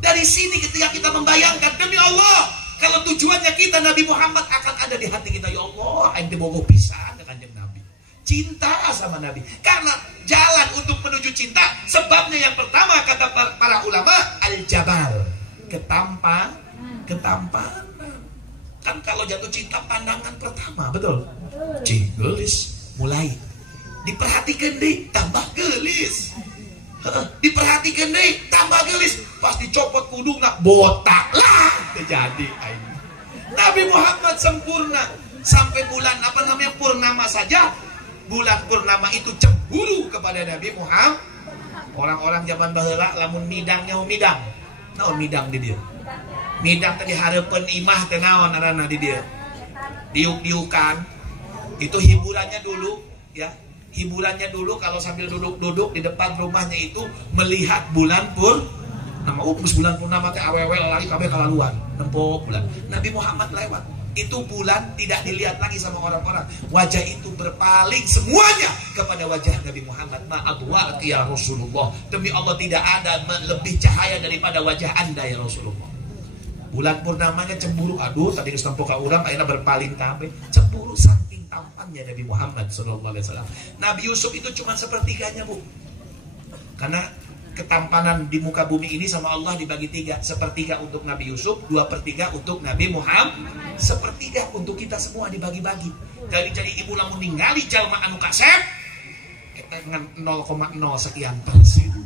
dari sini ketika kita membayangkan, demi Allah, kalau tujuannya kita Nabi Muhammad akan ada di hati kita. Ya Allah, ente bogoh pisan dengan Nabi, cinta sama Nabi. Karena jalan untuk menuju cinta, sebabnya yang pertama kata para ulama, al-jabal, ketampanan. Kan kalau jatuh cinta pandangan pertama, betul? Gelis, mulai diperhatikan deh, tambah gelis. Diperhatikan deh, tambah gelis. Pas dicopot kudungna, botak lah terjadi. Nabi Muhammad sempurna sampai bulan purnama saja. Bulan purnama itu cemburu kepada Nabi Muhammad. Orang-orang zaman baheula lamun midangnya midang. Naon midang di dia? Midang tadi harapan imah tenawan arana di dia, diuk-diukan. Itu hiburannya dulu, ya. Hiburannya dulu kalau sambil duduk-duduk di depan rumahnya itu melihat bulan purnama. Bulan purnama teh awewel lagi kabeh kalaluan, nempo bulan. Nabi Muhammad lewat, itu bulan tidak dilihat lagi sama orang-orang. Wajah itu berpaling semuanya kepada wajah Nabi Muhammad. Ma'adwaq ya Rasulullah, demi Allah tidak ada lebih cahaya daripada wajah Anda ya Rasulullah. Bulan purnamanya cemburu, aduh tadi geus tempo ka urang ayeuna berpaling kabeh. Cemburu saking tampannya Nabi Muhammad sallallahu alaihi wasallam. Nabi Yusuf itu cuma sepertiganya, Bu. Karena ketampanan di muka bumi ini sama Allah dibagi tiga. Sepertiga untuk Nabi Yusuf, 2/3 untuk Nabi Muhammad, sepertiga untuk kita semua dibagi-bagi. Dari jadi ibu lamun ningali jalma anu kasep eta dengan 0,0 sekian persen.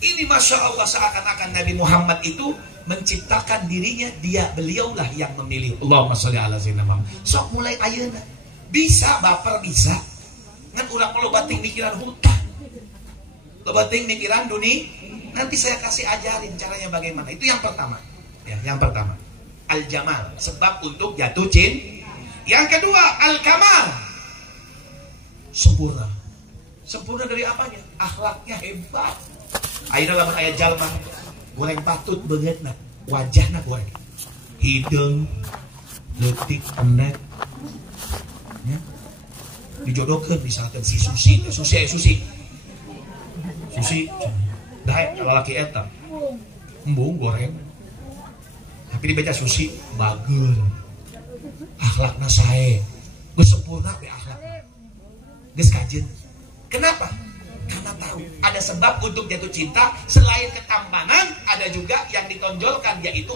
Ini Masya Allah, seakan-akan Nabi Muhammad itu menciptakan dirinya, beliaulah yang memilih. Allahumma sholli ala sayyidina Muhammad. Sok mulai ayeuna bisa baper, bisa ngan urang lo bating mikiran hutang, lo bating mikiran dunia. Nanti saya kasih ajarin caranya bagaimana. Itu yang pertama, ya, yang pertama al-jamal, sebab untuk jatuh cinta. Yang kedua al-kamal, sempurna. Sempurna dari apanya? Akhlaknya hebat. Ayeuna lamun aya jalma goreng patut beungeutna, wajahna goreng, hidung leutik pendek, ya. dijodohkan misalkan si Susi daek lalaki eta embung goreng tapi dibaca Susi bager akhlakna sae geus sempurna be akhlakna geus kajeun. Kenapa? Karena tahu ada sebab untuk jatuh cinta. Selain ketampanan ada juga yang ditonjolkan, yaitu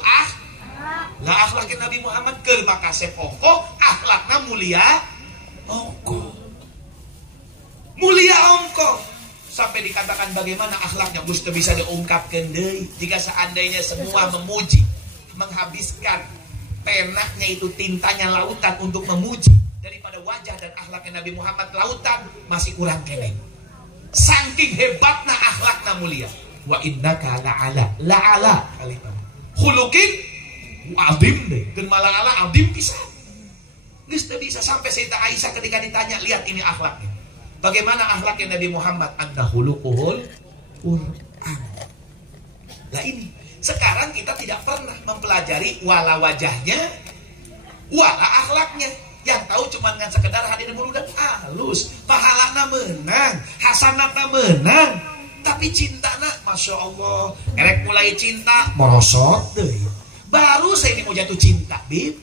lah akhlaknya Nabi Muhammad keur makasih pokok akhlakna mulia ongko sampai dikatakan bagaimana akhlaknya Gusti bisa diungkapkan deui jika seandainya semua memuji, menghabiskan penaknya itu tintanya lautan untuk memuji, daripada wajah dan akhlaknya Nabi Muhammad lautan masih kurang kene. Saking hebatna akhlakna mulia. Wa innaka la'ala kalimat khuluqin adim deh, dan malah adim pisan. Geus teu bisa sampai Sayyidah Aisyah ketika ditanya, lihat ini akhlaknya. Bagaimana akhlaknya Nabi Muhammad? Anda khuluquhul Qur'an. Nah ini, sekarang kita tidak pernah mempelajari wala wajahnya, wala akhlaknya. Yang tahu cuma dengan sekedar hadir mulut halus, pahalana menang, hasanatna menang, tapi cintana, masya Allah, erek mulai cinta, morosot deh. Baru saya ini mau jatuh cinta, Bib.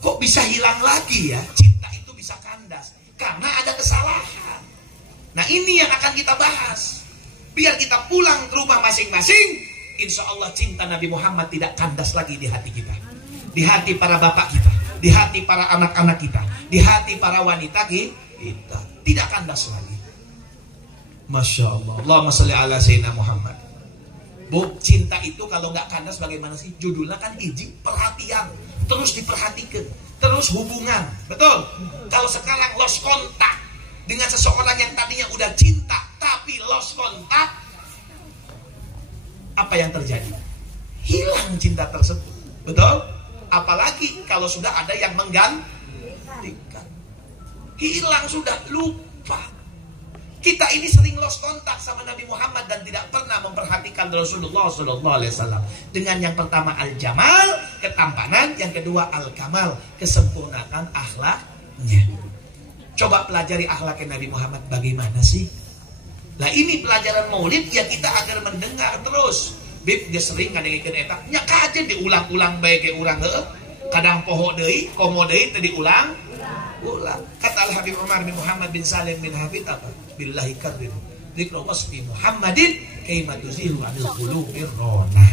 Kok bisa hilang lagi ya? Cinta itu bisa kandas karena ada kesalahan. Nah ini yang akan kita bahas. Biar kita pulang ke rumah masing-masing, insya Allah cinta Nabi Muhammad tidak kandas lagi di hati kita, di hati para bapak kita, di hati para anak-anak kita, di hati para wanita kita, tidak kandas lagi. Masya Allah. Allahumma sholli ala sayyidina Muhammad. Bu, cinta itu kalau nggak kandas bagaimana sih? Judulnya kan hiji, perhatian, terus diperhatikan, terus hubungan, betul? Kalau sekarang lost kontak dengan seseorang yang tadinya udah cinta tapi lost kontak, apa yang terjadi? Hilang cinta tersebut, betul? Apalagi kalau sudah ada yang menggantikan, hilang sudah, lupa. Kita ini sering lost kontak sama Nabi Muhammad dan tidak pernah memperhatikan Rasulullah SAW. Dengan yang pertama al-jamal, ketampanan, yang kedua al-kamal, kesempurnaan akhlaknya. Coba pelajari akhlaknya Nabi Muhammad bagaimana sih? Nah ini pelajaran maulid ya, kita agar mendengar terus. Bib dia sering ngadengikeun eta, nya kajen diulang-ulang bae ke urang heueuh. Kadang poho deui, komo deui teu diulang. Ulang. Kata Al-Habib Umar bin Muhammad bin Salim bin Hafid apa? Billahi karim. Dzikru wasfi Muhammadin kaima tuzilu anil qulubir rona.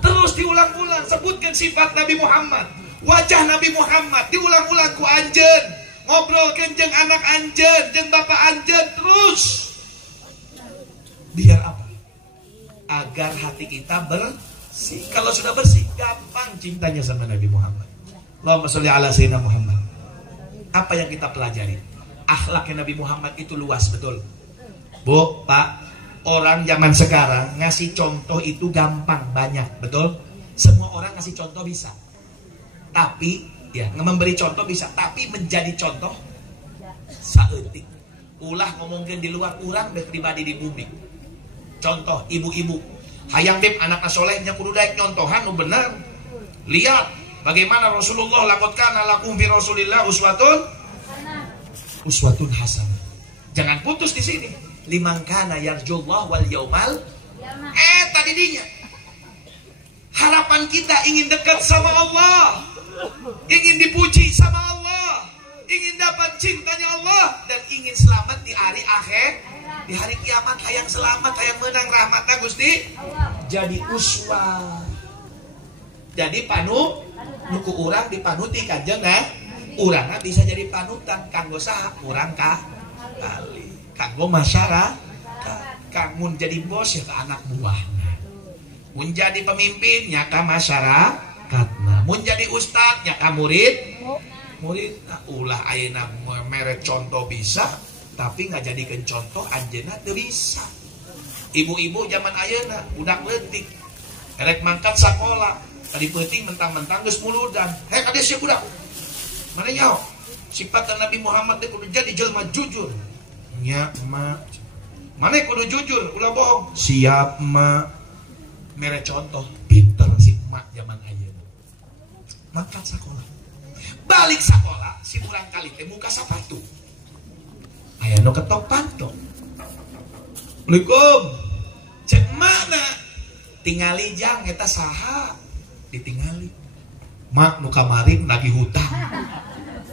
Terus diulang-ulang sebutkan sifat Nabi Muhammad, wajah Nabi Muhammad, diulang-ulang ku anjeun, ngobrol jeung anak anjeun, jeung bapak anjeun terus. Biar apa? Agar hati kita bersih. Kalau sudah bersih, gampang cintanya sama Nabi Muhammad. Allahumma sholli ala sayyidina Muhammad. Apa yang kita pelajari? Akhlaknya Nabi Muhammad itu luas, betul. Bu, Pak, orang zaman sekarang ngasih contoh itu gampang, banyak, betul. Semua orang ngasih contoh bisa. Tapi, ya, memberi contoh bisa. Tapi menjadi contoh, saeutik. Ulah ngomongin di luar urang, pribadi di bumi. Contoh, ibu-ibu. Hayang beb, anak asolehnya kudu daek nyontohan, nu bener. Lihat. Bagaimana Rasulullah lakukan lakum fi Rasulillah uswatun hasanah. Jangan putus di sini. Liman kana yarjullah wal yaumal tadi dinya. Harapan kita ingin dekat sama Allah, ingin dipuji sama Allah, ingin dapat cintanya Allah, dan ingin selamat di hari akhir, di hari kiamat. Hayang selamat, hayang menang rahmatna Gusti. Jadi uswah, jadi nuku urang dipanuti kanjeng nah, urangna bisa jadi panutan kanggo saha? Urang kali kanggo masyarakat, kanggo jadi bos ya ke anak buahna, mun jadi pemimpin nya ka masyarakatna, mun jadi ustad nya ka muridna. Ulah ayeuna merek contoh bisa, tapi ngajadikeun contoh anjeunna teu bisa. Ibu-ibu zaman ayeuna budak leutik erek mangkat sakola, tadi penting mentang-mentang geus muludan. Heh kade sia budak. Mana nyaho? Sifat Nabi Muhammad teh kudu jadi jelema jujur. Nya emak. Mana kudu jujur, ulah bohong. Siap emak. Mere contoh pinter si emak zaman ayeuna. Mangkat sakola. Balik sakola si urang kali teh muka sapatu. aya nu ketok pantok. Assalamualaikum. Cek mana? Tingali jang eta saha? Ditingali. Mak nu kamari nagih hutang.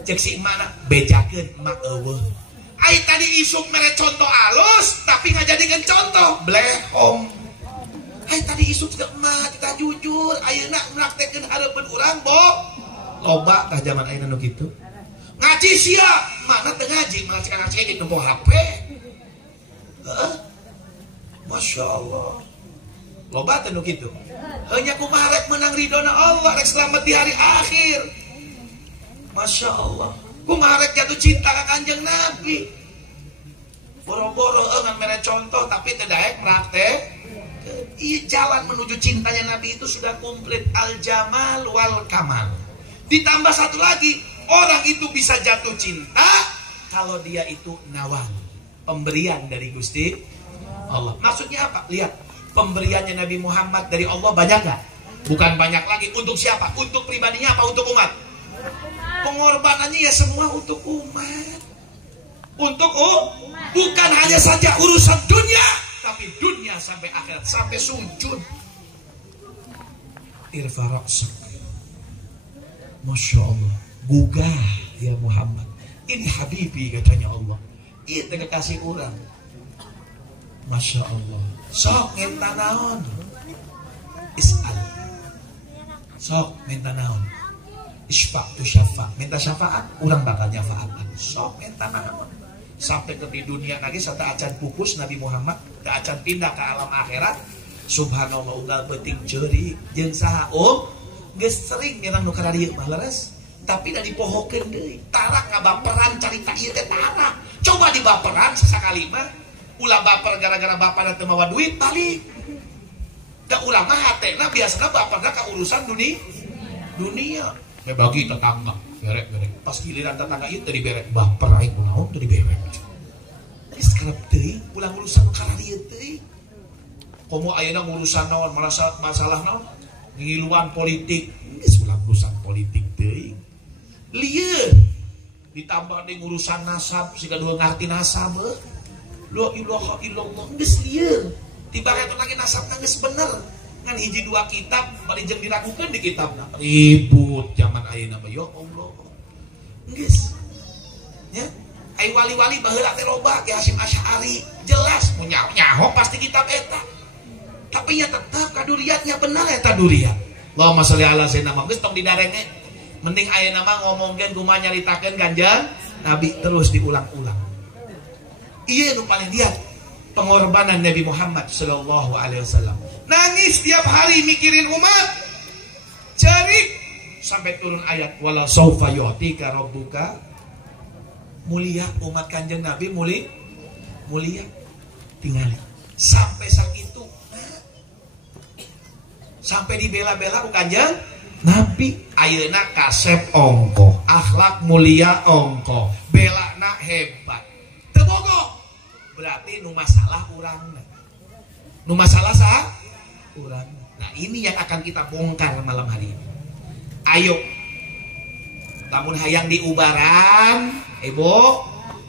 Cek si mana? Bejakeun mak eueuh. Ai tadi isuk mere contoh alus tapi ngajadikeun contoh blehom. Ai tadi isuk geus mah kita jujur, ayeuna praktekeun hareupeun urang loba tah zaman ayeuna nu kitu. Ngaji sia, mana teu ngaji, malah cek ngaji nempo HP. Heeh. Masya Allah. Loba teu nu kitu. Hanya kumaha rek menang ridona Allah, rek selamat di hari akhir. Masya Allah. Kumaha rek jatuh cinta ka Kanjeng Nabi. Boro-boro ngan mere contoh tapi teu daek praktek. Iya, jalan menuju cintanya Nabi itu sudah komplit, al-jamal wal kamal. Ditambah satu lagi, orang itu bisa jatuh cinta kalau dia itu nawal, pemberian dari Gusti Allah. Maksudnya apa? Lihat, pemberiannya Nabi Muhammad dari Allah banyak gak? Bukan banyak lagi. Untuk siapa? Untuk pribadinya apa? Untuk umat? Pengorbanannya ya semua untuk umat. Untuk bukan hanya saja urusan dunia, tapi dunia sampai akhirat, sampai sujud. Irfa ra'sak. Masya Allah, gugah ya Muhammad. Ini Habibi katanya Allah. Itu kekasih orang. Masya Allah. Sok minta naon. Is'al. Sok minta naon. Isfa'tu syafa'. Minta syafaat, orang bakal nyafaatan. Sok minta naon. Sampai ke di dunia lagi serta acan pupus Nabi Muhammad, ke acan pindah ke alam akhirat. Subhanallah unggal penting ceri jeung saha geus sering nyeunang nu kana dieu mah leres, tapi da dipohokeun deui. Tarak ngabaperan carita ieu teh tarak. Coba dibaperan sasakali mah ulah baper gara-gara bapana teu mawa duit balik. Da urang mah hatena biasana baperna ka urusan dunia. Bagi tetangga, berek. Pas giliran tetangga ieu teu diberek, baper aing kunaon teu diberek. Geus karep teuing ulah urusan kana dieu teuing. Komo ayeuna ngurusan naon masalah naon? Ngiluan politik, geus ulah urusan politik teuing. Lieur ditambah deui urusan nasab, siga dua ngarti nasab. La ilaha illallah, geus lieur. Tiba eta lagi nasabna geus bener. Ngan hiji dua kitab bari jeung diragukeun di kitabna. Ribut zaman ayeuna mah ya Allah. Geus. Ya, ai wali-wali baheula teh loba Ki Hasyim Asy'ari, jelas mun nyaho pasti kitab eta. Tapi ya tetap kaduriatnya benar eta duriat. Allahumma sholli ala sayyidina Muhammad. Geus tong didarenge. Mending ayeuna mah ngomongkeun kumaha nyaritakeun Kanjeng Nabi terus diulang-ulang. Ieu nu paling lihat pengorbanan Nabi Muhammad sallallahu alaihi wasallam. Nangis tiap hari mikirin umat. Cerik sampai turun ayat wala saufa yu'tika rabbuka. Mulia umat Kanjeng Nabi mulia. Tinggali sampai sakitu. Sampai dibela-bela ku Kanjeng Nabi. Ayeuna kasep ongko, akhlak mulia ongko, belana hebat. Teu bogo. Berarti nu masalah urangna. Nu masalah saha? Urang. Nah, ini yang akan kita bongkar malam hari ini. Ayo. Lamun hayang diubaran, Ibu,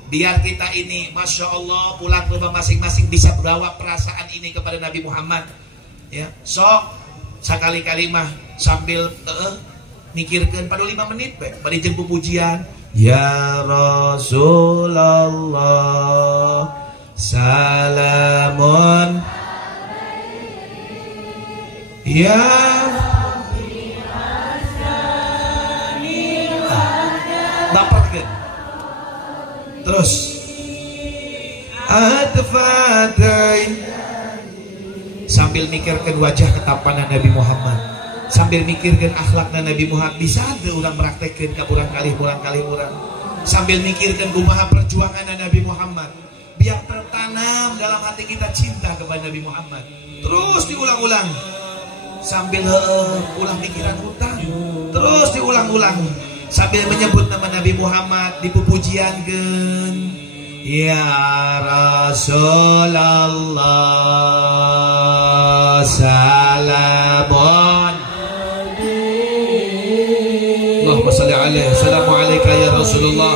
biar kita ini Masya Allah pulang ke rumah masing-masing bisa bawa perasaan ini kepada Nabi Muhammad. Ya, sok sakali-kali mah sambil mikirkan pada 5 menit bari jeung pujian ya Rasulullah salamun ya dapatkan terus atfadai sambil mikirkan wajah ketampanan Nabi Muhammad, sambil mikirkan akhlakna Nabi Muhammad, bisa ada orang praktekkan ke urang kali urang, sambil mikirkan kumaha perjuangan Nabi Muhammad, biar tertanam dalam hati kita cinta kepada Nabi Muhammad. Terus diulang-ulang, sambil ulang pikiran hutang, terus diulang-ulang, sambil menyebut nama Nabi Muhammad, dipupujiankeun. Ya Rasulullah salamun Allahumma salli alaihi. Assalamualaikum ya Rasulullah.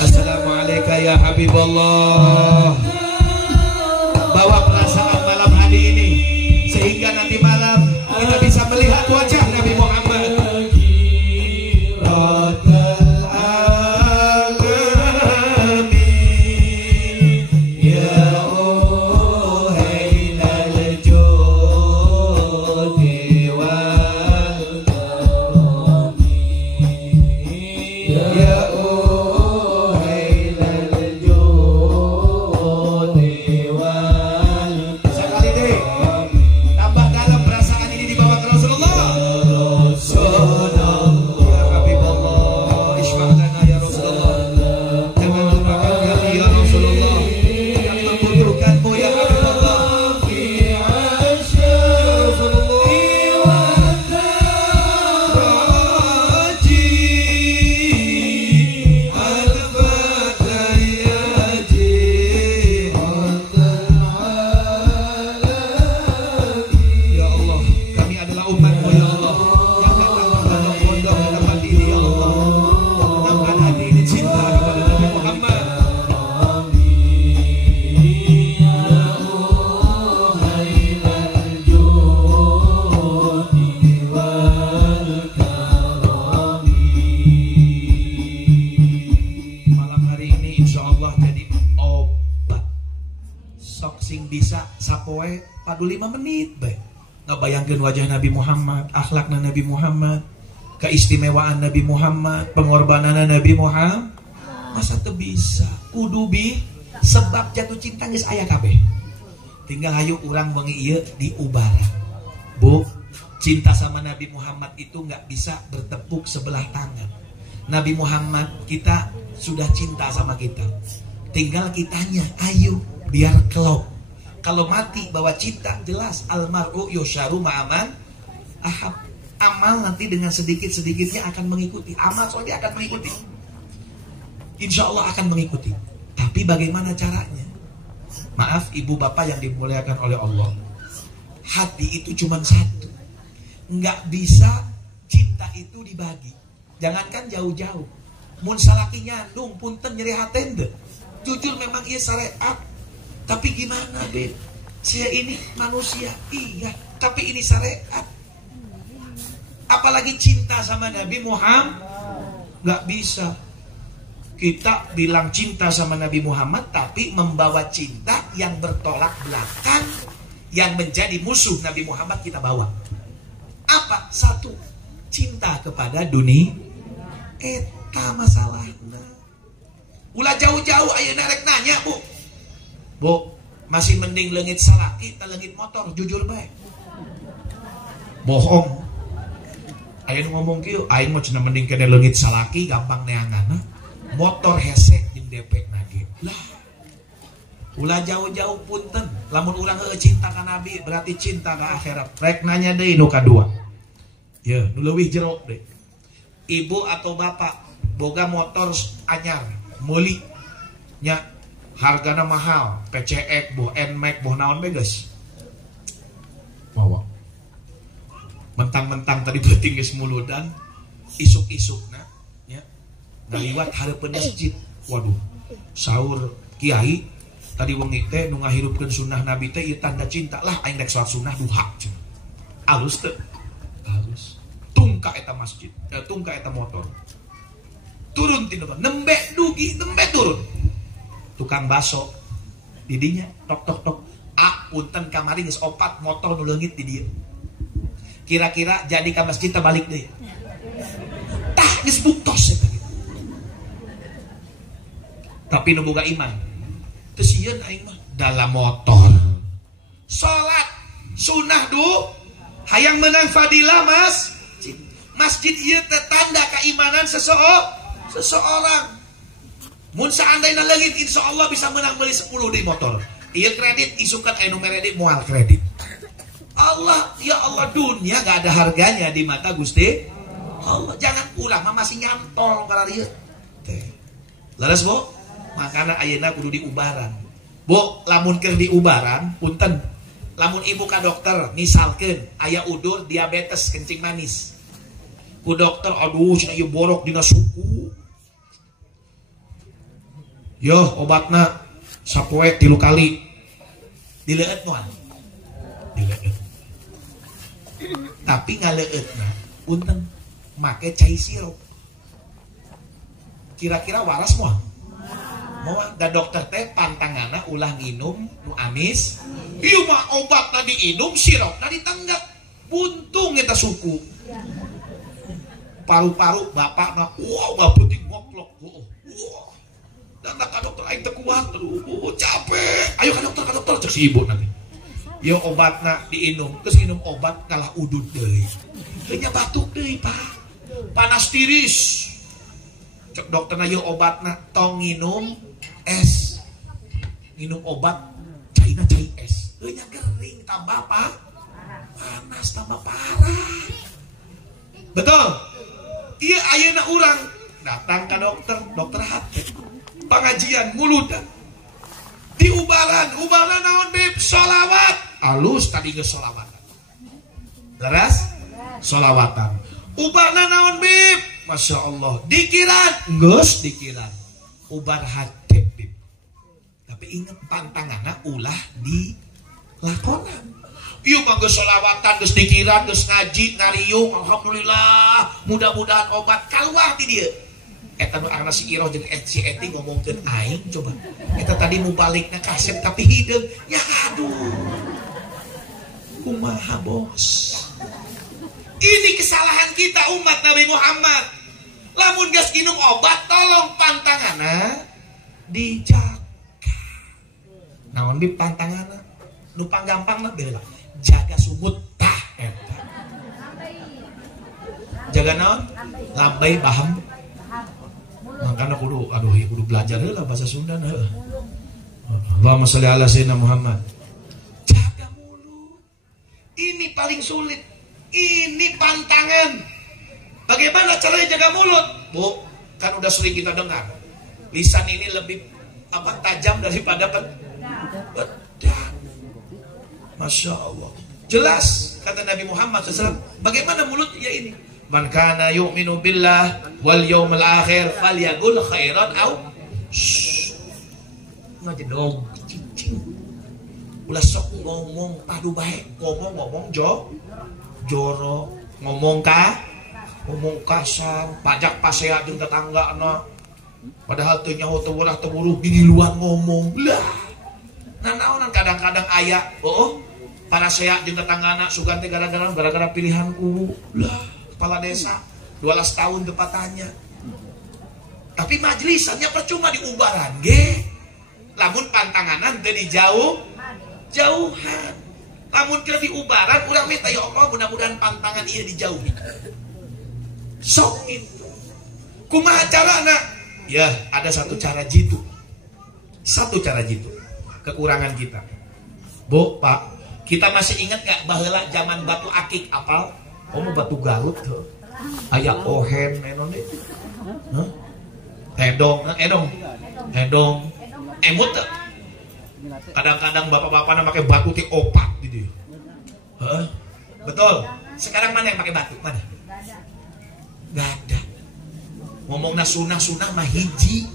Assalamualaikum ya ya Habiballah. Bawa perasaan malam hari ini sehingga nanti malam kita bisa melihat wajah Nabi Muhammad. Bisa sapoe padu 5 menit bae ngabayangkeun wajah Nabi Muhammad, akhlakna Nabi Muhammad, keistimewaan Nabi Muhammad, pengorbanan Nabi Muhammad. Masa teu bisa kudu sebab jatuh cinta geus aya kabeh. Tinggal hayu urang wengi ieu diubaran. Bu, cinta sama Nabi Muhammad itu nggak bisa bertepuk sebelah tangan. Nabi Muhammad kita sudah cinta sama kita. Tinggal kitanya ayo biar kelop. Kalau mati bawa cinta jelas almaru yusharu ma'aman ahab. Amal nanti dengan sedikit-sedikitnya akan mengikuti. Amal soalnya akan mengikuti. Insya Allah akan mengikuti. Tapi bagaimana caranya? Maaf ibu bapak yang dimuliakan oleh Allah. Hati itu cuma satu. Nggak bisa cinta itu dibagi. Jangankan jauh-jauh. Mun salaki nyandung punten nyeri hatende. Jujur memang ia syariat. Tapi gimana Beb? Saya ini manusia. Iya, tapi ini syariat. Apalagi cinta sama Nabi Muhammad. Gak bisa. Kita bilang cinta sama Nabi Muhammad, tapi membawa cinta yang bertolak belakang, yang menjadi musuh Nabi Muhammad kita bawa. Apa? Satu, cinta kepada dunia. Eta masalahnya. Ulah jauh-jauh ayeuna rek nanya Bu. Bu, masih mending leungit salaki atau leungit motor, jujur baik. Bohong. Ayeuna ngomong kieu, aing mah cenah mending kene leungit salaki gampang neanganna. Motor hesek jeung depek nage. Lah. Ulah jauh-jauh punten, lamun urang heueuh cinta ka Nabi berarti cinta ka akhirat. Rek nanya deui nu kadua. Ye, nu leuwih jero deui. Ibu atau bapak boga motor anyar, meuli nya hargana mahal, PCX, boh NMAX, boh naon beges. Bawa. Mentang-mentang tadi penting geus muludan, isuk-isukna nya ngaliwat hareupeun masjid. Waduh. Sahur kiai tadi wengi teh nu ngahirupkeun sunnah Nabi teh ieu tanda cinta lah aing rek salat sunnah duha. Alus teu? Alus. Tungka eta masjid, tungka eta motor. Turun tina nembe dugi, nembe turun. Tukang baso didinya tok tok tok punten kamari geus 4 motor nu leungit di dieu. Kira-kira jadi ka masjid teh balik deui. Tah geus buktos eta gitu. Tapi nu boga iman teu sieun aing mah dalam motor. Salat sunah hayang menang fadilah masjid ieu teh tanda keimanan seseorang. Mun seandainya leungit insya Allah bisa menang beli 10 di motor. Iya kredit isukan anu meredi mual kredit. Allah, ya Allah, dunia gak ada harganya di mata Gusti Allah. Jangan ulah mah masih nyantol kana ieu. Leres Bu? Makana ayeuna kudu diubaran. Bu, lamun keur diubaran, punten. Lamun ibu ka dokter, misalkeun aya udur diabetes kencing manis. Ku dokter, aduh cenah ieu borok dina suku. Yo obatna sapoe 3 kali. Dileueut moal. Dileueut. Tapi ngaleueutna punten make cai sirup. Kira-kira waras moal? Moal. Da dokter teh pantanganna ulah nginum nu amis. Ieu mah obatna diinum, sirupna ditenggak. Buntung eta suku. Paru-paru bapak mah wow baputing ngoklok. Wow. Dan ka dokter aing teu kuat, aduh capek. Ayo ka dokter cek si ibu nanti. Yo obatna diinum, terus minum obat kalah udud deui. Teu nya batuk deui, Pak. Panas tiris. Cek dokterna yo obatna tong nginum es. Minum obat caina cai es. Teu nya gering tambah Pak. Panas tambah parah. Betul? Iya ayeuna urang datang ke dokter hati. Pengajian muludan. Di ubaran naon bib sholawat. Alus tadi geus sholawatan. Leres? Sholawatan. Ubarna naon bib? Masya Allah. Dikiran, geus dikiran. Ubar hati bib. Tapi ingat pantanganna ulah di lakonan. Ieu mah geus sholawatan, geus dikiran, geus ngaji, ngariung, alhamdulillah. Mudah-mudahan obat kaluar ti dieu. Eta nu arna si Iroh jeung si Eti ngomongkeun aing coba. Eta tadi nu balikna kasep tapi hideung. Ya aduh. Kumaha bos? Ini kesalahan kita umat Nabi Muhammad. Lamun geus minum obat tolong pantanganna dijaga. Naon di pantanganna? Nu panggampangna bela. Jaga sumut tah eta. Jaga naon? Lambai paham. Makanya kudu belajar lah bahasa Sunda heuh. Allahumma sholli ala sayyidina Muhammad. Jaga mulut. Ini paling sulit. Ini pantangan. Bagaimana caranya jaga mulut? Bu, kan udah sering kita dengar. Lisan ini lebih tajam daripada pedang. Masya Allah. Jelas kata Nabi Muhammad SAW. Bagaimana mulut ya ini? Man kana yu'minu billah wal yawmal akhir falyaqul khairan aw ngajedog cicing. Ulah sok ngomong padu bae, ngomong joro, ngomong kasar, pajak pasea jeung tetanggana. Padahal teu nyaho teu ulah teu buruh gigiluan ngomong. Lah. Nanaonan kadang-kadang aya, para sea jeung tetanggana sugan teh gara-gara pilihanku. Lah. Kepala desa 12 tahun depatannya. Tapi majlisannya percuma di ubaran ge. Lamun pantanganan teu jauhan. Lamun keur di ubaran urang minta ya Allah mudah-mudahan pantangan ieu dijauhi. Sok itu. Kumaha carana? Ya, ada satu cara jitu. Kekurangan kita. Bu, Pak, kita masih ingat gak baheula zaman batu akik apal? Mau batu Garut tuh, ayah ohen, enon deh, hedong, emut tuh. Kadang-kadang bapak-bapak pakai batu ti opat gitu, betul. Sekarang mana yang pakai batu mana? Gak ada. Ngomongna sunah mah hiji,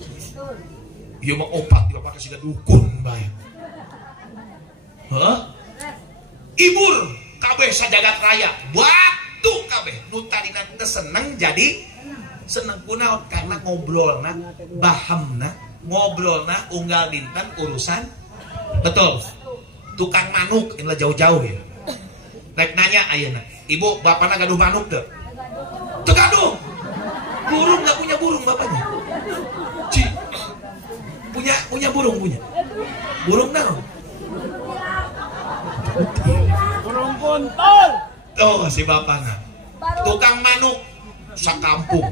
iya mah opat dia pakai siga dukun bae. Ibur kabeh sajagat raya, batu kabeh nu tadina teu seneng jadi seneng kunaon karena ngobrolna bahamna ngobrolna unggal dinten urusan betul tukang manuk yang jauh-jauh ya rek nanya ayeuna ibu bapakna gaduh manuk teu gaduh burung nggak punya burung bapaknya punya burung naon burung kontol. Oh si bapakna tukang manuk sakampung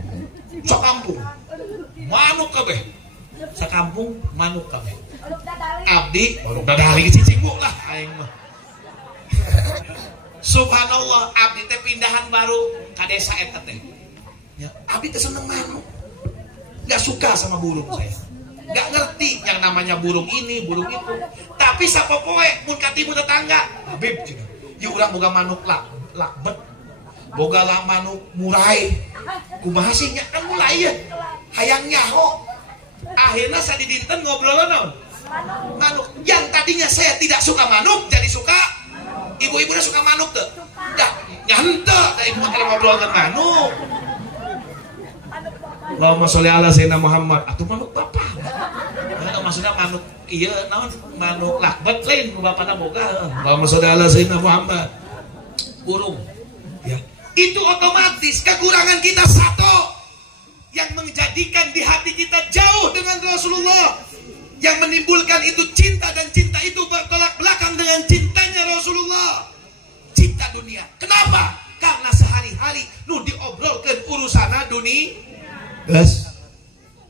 manuk kabeh sakampung manuk kabeh abdi baru dadari cicing bu lah aing mah subhanallah abdi teh pindahan baru ka desa eta teh ya abdi teh seneng manuk gak suka sama burung saya gak ngerti yang namanya burung ini burung itu tapi sapopoe mun katimu tetangga habib cenah ieu urang boga manuk lakbet boga lah manuk murai kumaha sih nya kan mulai ya hayang nyaho Akhirnya saya dinten ngobrol manuk. Yang tadinya saya tidak suka manuk jadi suka. Ibu-ibunya suka manuk tuh. Dah nyantek dah ibu kalau ngobrol dengan manuk. Allahumma sholli ala sayyidina Muhammad. Atuh manuk bapak. Nah, maksudnya manuk iya naon manuk lakbat lain bapana boga. Allahumma sholli ala sayyidina Muhammad. Burung. Ya. Itu otomatis kekurangan kita satu yang menjadikan di hati kita jauh dengan Rasulullah, yang menimbulkan itu cinta, dan cinta itu bertolak belakang dengan cintanya Rasulullah. Cinta dunia. Kenapa? Karena sehari-hari nu diobrolkan urusana dunia.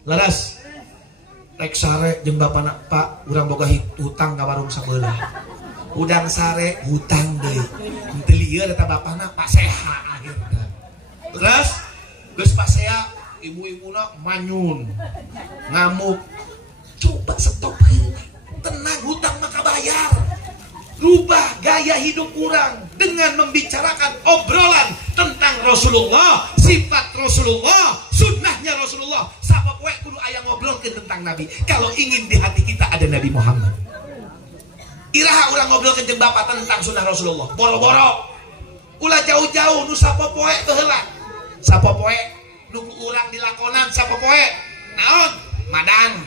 Laras rek sare jeung bapana Pak urang boga hutang ka warung sabelah. Udang sare hutang deui. Teu lieur eta bapana Pak Seha akhirna. Terus geus Pak Seha ibu-ibuna manyun ngamuk. Coba stop heula. Tenang, hutang maka bayar. Rubah gaya hidup orang dengan membicarakan obrolan tentang Rasulullah, sifat Rasulullah, sunnahnya Rasulullah. Siapa poe kudu aya ngobrolkeun tentang Nabi. Kalau ingin di hati kita ada Nabi Muhammad. Iraha urang ngobrolkeun jeung Bapak tentang sunnah Rasulullah. Boro-boro. Ulah jauh-jauh nu sapopoe teu heula. Sapopoe nu urang dilakonan sapopoe. Naon? Madang.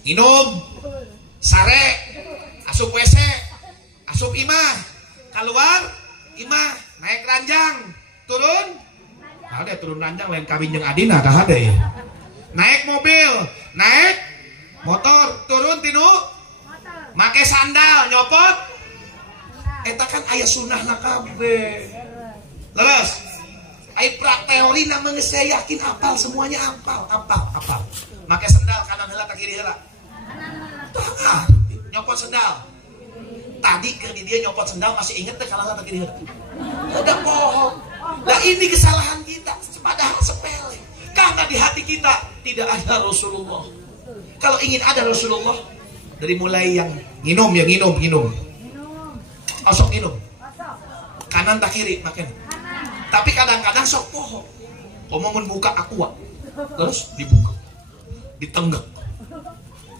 Minum. Sare. Asup WC. Asup imah. Keluar imah, naik ranjang. Turun. Ada turun ranjang lain kawin jeung adina dah ada ya. Naik mobil, naik motor, turun tinu make sandal nyopot. Eta kan aya sunnahna kabeh. Leres. Ai teori na mah saya yakin apal semuanya apal. Make sandal kanan heula ka kiri heula. Tangan nyopot sandal. Tadi ke dia nyopot sandal masih inget teh kanan ka kiri heula. Udah bohong. Nah ini kesalahan kita, padahal sepele. Karena di hati kita tidak ada Rasulullah. Kalau ingin ada Rasulullah, dari mulai yang minum. Osok minum. Kanan tak kiri makan. Tapi kadang-kadang sok poho. Ngomongin buka aqua. Terus dibuka. Ditenggak.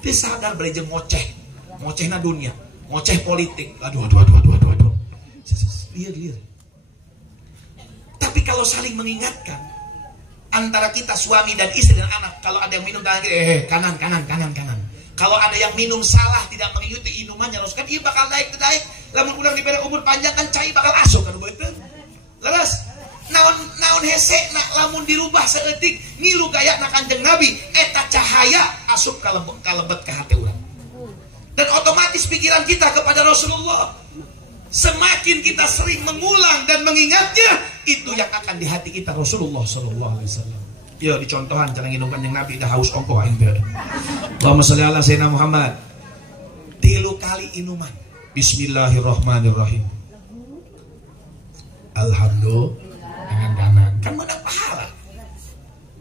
Dia sadar beli jeung ngoceh. Ngocehna dunia. Ngoceh politik. Aduh. Lihat. Tapi kalau saling mengingatkan antara kita suami dan istri dan anak, kalau ada yang minum kanan. Kalau ada yang minum salah tidak mengikuti minumannya, Rasul kan iya bakal naik. Lamun ulang diberi umur panjang kan cai bakal asup kan betul. Leres. Naon hese nak lamun dirubah seetik ngilu gaya na Kanjeng Nabi eta cahaya asup kalebet ke hati urang. Dan otomatis pikiran kita kepada Rasulullah. Semakin kita sering mengulang dan mengingatnya, itu yang akan di hati kita Rasulullah sallallahu alaihi wasallam. Ya dicontohan cara nginum Kanjeng Nabi dah haus ongkoh aing teh. Allahumma sholli ala sayyidina Muhammad. 3 kali inuman. Bismillahirrahmanirrahim. Alhamdulillah dengan kanan. Kan menang pahala.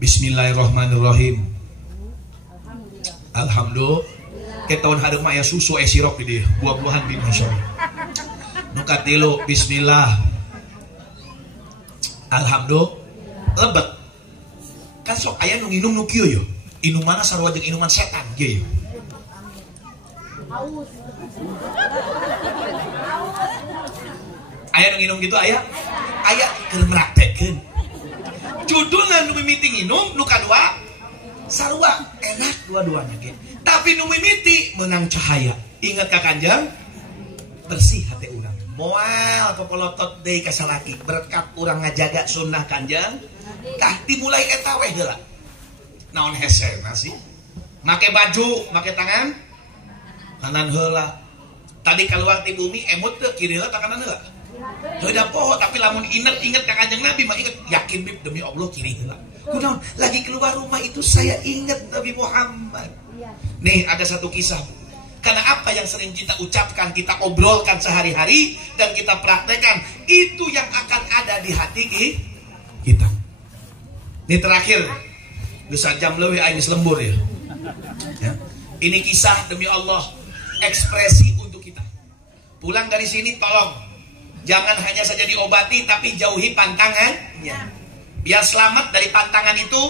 Bismillahirrahmanirrahim. Alhamdulillah. Ke tahun hadeung mah aya susu sirop di dieu, buah-buahan di masya. Nukat tilu bismillah. Alhamdulillah lebet. Kan sok aya nu nginum nu kieu yo. Inumana sarua jeung inuman setan kieu yo. Aya nu nginum gitu aya keur meraktekeun. Judulna nu mimiti nginum, nu kadua sarua enak dua-duanya ge. Tapi nu mimiti menang cahaya. Ingat ka Kanjeng bersih hati urang. Moal popolotot deui ka salaki berkat urang ngajaga sunnah Kanjeng. Tah dimulai eta we heula. Naon hese sih? Make baju, make tangan kanan heula. Tadi keluar ti bumi emut teu kiri heula kanan heula. Heuda poho tapi lamun inget ka Kanjeng Nabi mah inget yakin bib demi Allah kiri heula. Kunaon lagi keluar rumah itu saya ingat Nabi Muhammad. Nih ada satu kisah. Karena apa yang sering kita ucapkan, kita obrolkan sehari-hari dan kita praktekkan, itu yang akan ada di hati kita. Ini terakhir, bisa jam lebih aing selembur ya. Ini kisah demi Allah, ekspresi untuk kita. Pulang dari sini tolong, jangan hanya saja diobati, tapi jauhi pantangannya. Biar selamat dari pantangan itu,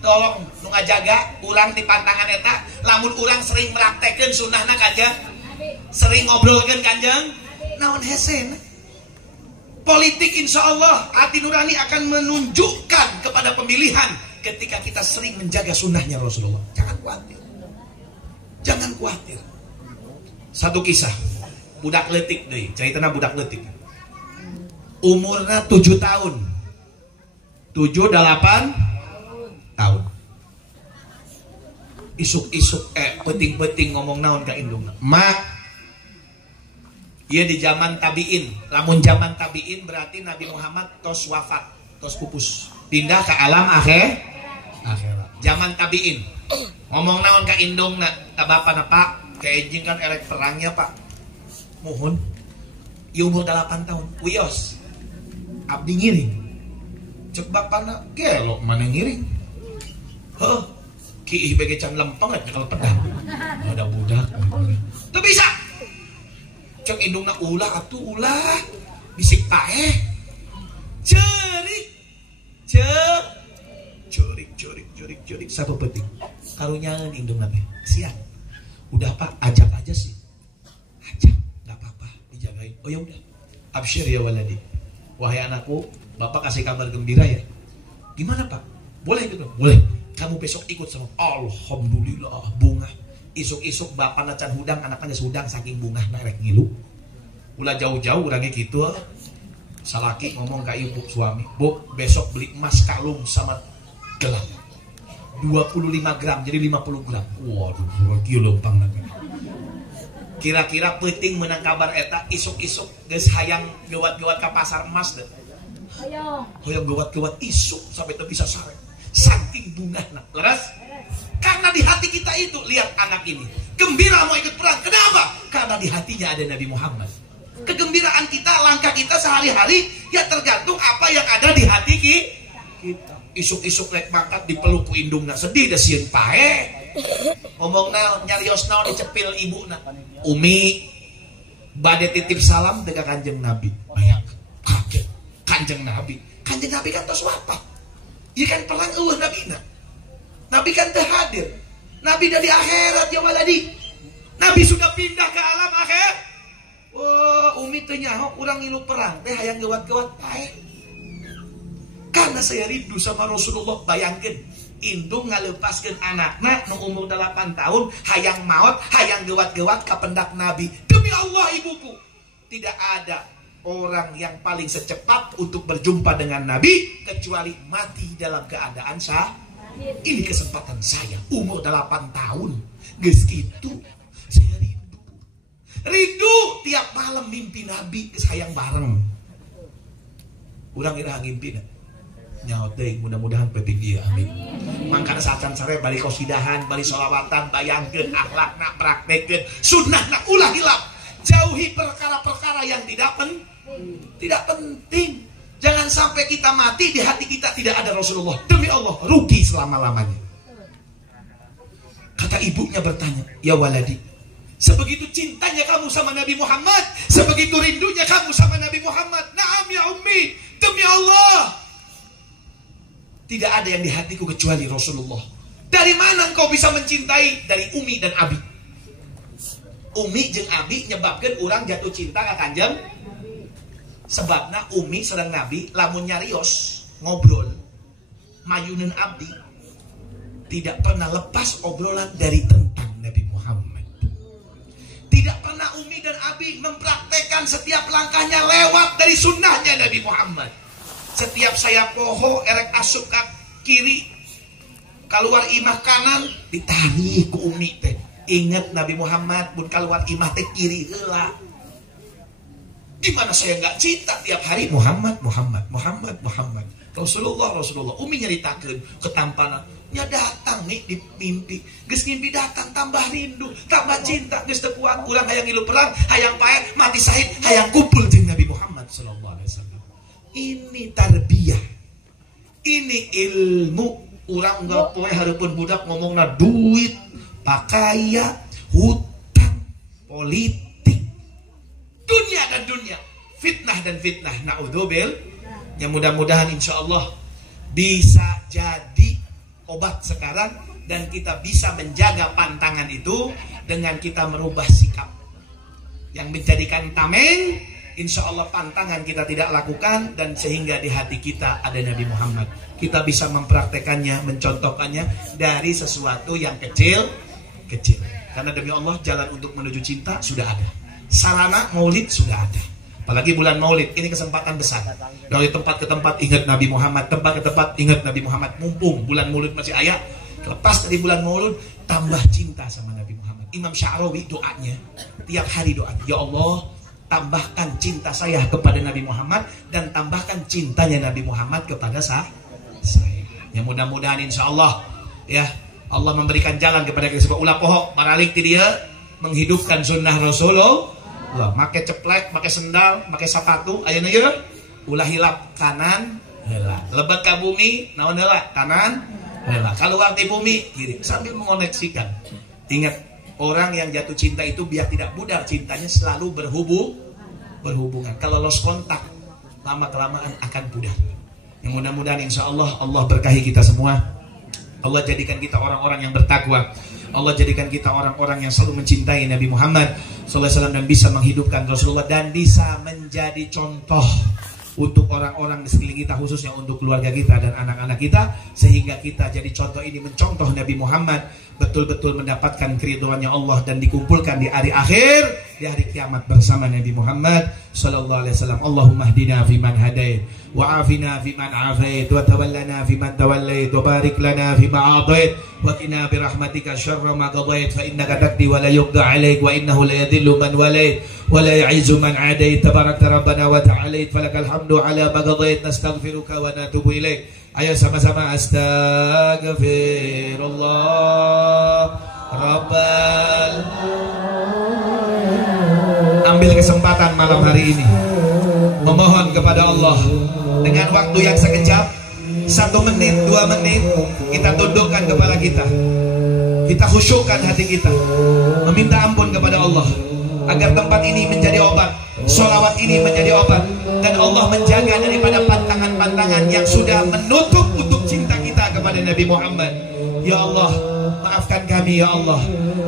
tolong nu ngajaga urang di pantangan eta lamun urang sering meraktekeun sunnahna Kanjeng, sering ngobrolkeun Kanjeng, naon hese. Politik insya Allah hati nurani akan menunjukkan kepada pemilihan ketika kita sering menjaga sunnahnya Rasulullah. Jangan khawatir, jangan khawatir. Satu kisah budak leutik deui, caritana budak leutik. Umurna 7 tahun. 7-8 tahun. Isuk-isuk penting-penting ngomong naon ka indungna. Mak, ieu di zaman tabiin. Lamun zaman tabiin berarti Nabi Muhammad tos wafat, tos pupus. Pindah ke alam akhirat. Zaman tabiin. Ngomong naon ka indungna, ka bapana, Pak, kayak kan erek perangnya, Pak. Mohon. Ieu umur 8 tahun. Wios. Abdi ngiring. Cek bapana gelok mana ngiring. Heh, kiih bege can lempeng aja kalau pedang. Ada budak. Tuh bisa. Cek indungna ulah atuh ulah. Bisik paeh. Cerik. Cerik. Satu penting. Karunyaeun indungna teh. Siang. Udah Pak, ajak aja sih. Ajak, enggak apa-apa, dijagain. Oh ya udah. Absyir ya waladi. Wahai anakku, Bapak kasih kabar gembira ya. Gimana Pak? Boleh gitu? Boleh. Kamu besok ikut sama. Alhamdulillah, bunga. Isuk-isuk Bapak nacan hudang, anaknya sudang saking bunga merek ngilu. Ulah jauh-jauh orangnya gitu. Salaki ngomong ke ibu suami, Bu, besok beli emas kalung sama gelang. 25 gram, jadi 50 gram. Waduh, kilo lempang nanti. Kira-kira penting menang kabar eta isuk-isuk geus hayang gewat-gewat ke pasar emas deh. Hoyong gewat-gewat isuk sampai teu bisa sare. Saking bungahna. Leres? Karena di hati kita itu lihat anak ini gembira mau ikut perang. Kenapa? Karena di hatinya ada Nabi Muhammad. Kegembiraan kita, langkah kita sehari-hari ya tergantung apa yang ada di hati kita. Isuk-isuk lek mangkat dipeluk ku indungna sedih da sieun pae. Ngomong naon nyarios naon dicepil ibuna. Umi bade titip salam teh ka Kanjeng Nabi. Bayang kaget Kanjeng Nabi. Kanjeng Nabi kan tos wafat. Ieu kan perang eueuh nabina. Nabi kan teu hadir. Nabi dari akhirat ya waladi. Nabi sudah pindah ke alam akhir. Oh, umi teu nyaho urang ngilu perang teh hayang gewat-gewat pae. Karena saya rindu sama Rasulullah. Bayangkan indung ngalepaskeun anakna nu umur 8 tahun hayang maot, hayang gewat-gewat ka pendak Nabi. Demi Allah ibuku, tidak ada orang yang paling secepat untuk berjumpa dengan Nabi kecuali mati dalam keadaan sah. Ini kesempatan saya umur 8 tahun. Geus kitu saya rindu tiap malam mimpi Nabi geus hayang bareng. Urang ira ngimpi nyawa teh mudah-mudahan penting dia amin. Mangkana sacan sare bari qosidahan, bari sholawatan, bayangkeun akhlakna, praktekeun sunnahna, ulah hilap. Jauhi perkara-perkara yang tidak penting. Jangan sampai kita mati di hati kita tidak ada Rasulullah. Demi Allah rugi selama-lamanya. Kata ibunya bertanya, "Ya waladi, sebegitu cintanya kamu sama Nabi Muhammad, sebegitu rindunya kamu sama Nabi Muhammad." "Na'am ya ummi, demi Allah. Tidak ada yang di hatiku kecuali Rasulullah." Dari mana engkau bisa mencintai? Dari Umi dan Abi. Umi jeung Abi nyebabkan orang jatuh cinta ka Kanjeng. Sebabna Umi sareng Nabi lamun nyarios ngobrol mayuneun Abi tidak pernah lepas obrolan dari tentang Nabi Muhammad. Tidak pernah Umi dan Abi mempraktekkan setiap langkahnya lewat dari sunnahnya Nabi Muhammad. Setiap saya poho erek asup ke kiri keluar imah kanan ditarik ku Umi teh. Ingat Nabi Muhammad pun keluar imah teh kiri heula. Gimana saya nggak cinta tiap hari Muhammad Rasulullah. Umi nyeritakeun ketampanan nya datang nih di mimpi. Geus mimpi datang tambah rindu, tambah cinta, geus teu kuat urang hayang ngilu perang, hayang pae mati syahid, hayang kumpul jeung Nabi Muhammad sallallahu alaihi wasallam. Ini tarbiyah, ini ilmu. Urang nggak poe hareupeun budak ngomongna duit, pakaian, hutang, politik, dunia dan dunia, fitnah dan fitnah. Naudzubil. Ya mudah-mudahan insya Allah bisa jadi obat sekarang, dan kita bisa menjaga pantangan itu dengan kita merubah sikap yang menjadikan tameng. Insya Allah pantangan kita tidak lakukan, dan sehingga di hati kita ada Nabi Muhammad. Kita bisa mempraktekannya, mencontohkannya dari sesuatu yang kecil. Karena demi Allah jalan untuk menuju cinta sudah ada. Sarana maulid sudah ada. Apalagi bulan maulid, ini kesempatan besar. Dari tempat ke tempat ingat Nabi Muhammad, tempat ke tempat ingat Nabi Muhammad. Mumpung bulan maulid masih ayat, lepas dari bulan maulid tambah cinta sama Nabi Muhammad. Imam Sya'rawi doanya tiap hari doa, ya Allah, tambahkan cinta saya kepada Nabi Muhammad dan tambahkan cintanya Nabi Muhammad kepada saya. Ya mudah-mudahan insya Allah ya Allah memberikan jalan kepada kita. Sebab ulah pohok maralik ti dia menghidupkan sunnah Rasulullah. Pakai ceplek, pakai sendal, pakai sepatu, ayeuna ieu ulah hilap kanan heula. Lebet ka bumi naon heula? Kanan heula. Kaluar ti bumi kiri sambil mengoneksikan. Ingat, orang yang jatuh cinta itu biar tidak pudar cintanya selalu berhubungan. Kalau lost kontak, lama-kelamaan akan pudar. Yang mudah-mudahan insya Allah, Allah berkahi kita semua. Allah jadikan kita orang-orang yang bertakwa. Allah jadikan kita orang-orang yang selalu mencintai Nabi Muhammad SAW dan bisa menghidupkan Rasulullah dan bisa menjadi contoh untuk orang-orang di sekeliling kita, khususnya untuk keluarga kita dan anak-anak kita, sehingga kita jadi contoh ini, mencontoh Nabi Muhammad, betul-betul mendapatkan keridhaannya Allah dan dikumpulkan di hari akhir, di hari kiamat bersama Nabi Muhammad sallallahu alaihi wasallam. Allahumma hdina fi man hadait wa afina fi man afait wa tawallana fi man tawallait wa barik lana fi ma atait wa qina bi rahmatika syarra ma qadait fa innaka taqdi wa la yuqda alaik wa innahu la yadhillu man walait wa la yu'izzu man adait tabarakta rabbana wa ta'alait falakal hamdu ala ma qadait nastaghfiruka wa natubu ilaik. Ayo sama-sama astagfirullah Rabbal. Ambil kesempatan malam hari ini memohon kepada Allah dengan waktu yang sekejap, 1 menit, 2 menit, kita tundukkan kepala kita, kita khusyukkan hati kita, meminta ampun kepada Allah agar tempat ini menjadi obat, sholawat ini menjadi obat, dan Allah menjaga daripada pantangan-pantangan yang sudah menutup untuk cinta kita kepada Nabi Muhammad. Ya Allah, maafkan kami ya Allah,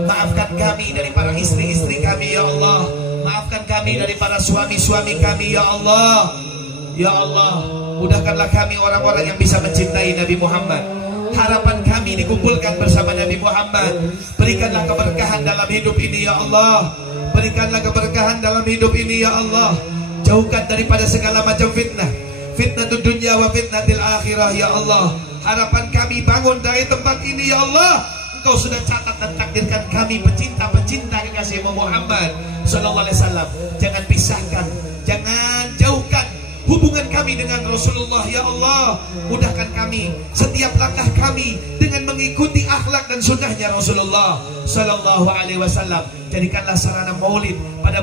maafkan kami dari para istri-istri kami ya Allah, maafkan kami dari para suami-suami kami ya Allah. Ya Allah, mudahkanlah kami orang-orang yang bisa mencintai Nabi Muhammad. Harapan kami dikumpulkan bersama Nabi Muhammad. Berikanlah keberkahan dalam hidup ini ya Allah, berikanlah keberkahan dalam hidup ini ya Allah. Jauhkan daripada segala macam fitnah, fitnatul dunya wa fitnatil akhirah ya Allah. Harapan kami bangun dari tempat ini ya Allah, Engkau sudah catat dan takdirkan kami pecinta-pecinta kekasih Muhammad sallallahu alaihi wasallam. Jangan pisahkan, jangan jauhkan hubungan kami dengan Rasulullah ya Allah. Mudahkan kami setiap langkah kami dengan mengikuti akhlak dan sunnahnya Rasulullah sallallahu alaihi wasallam. Jadikanlah sarana maulid pada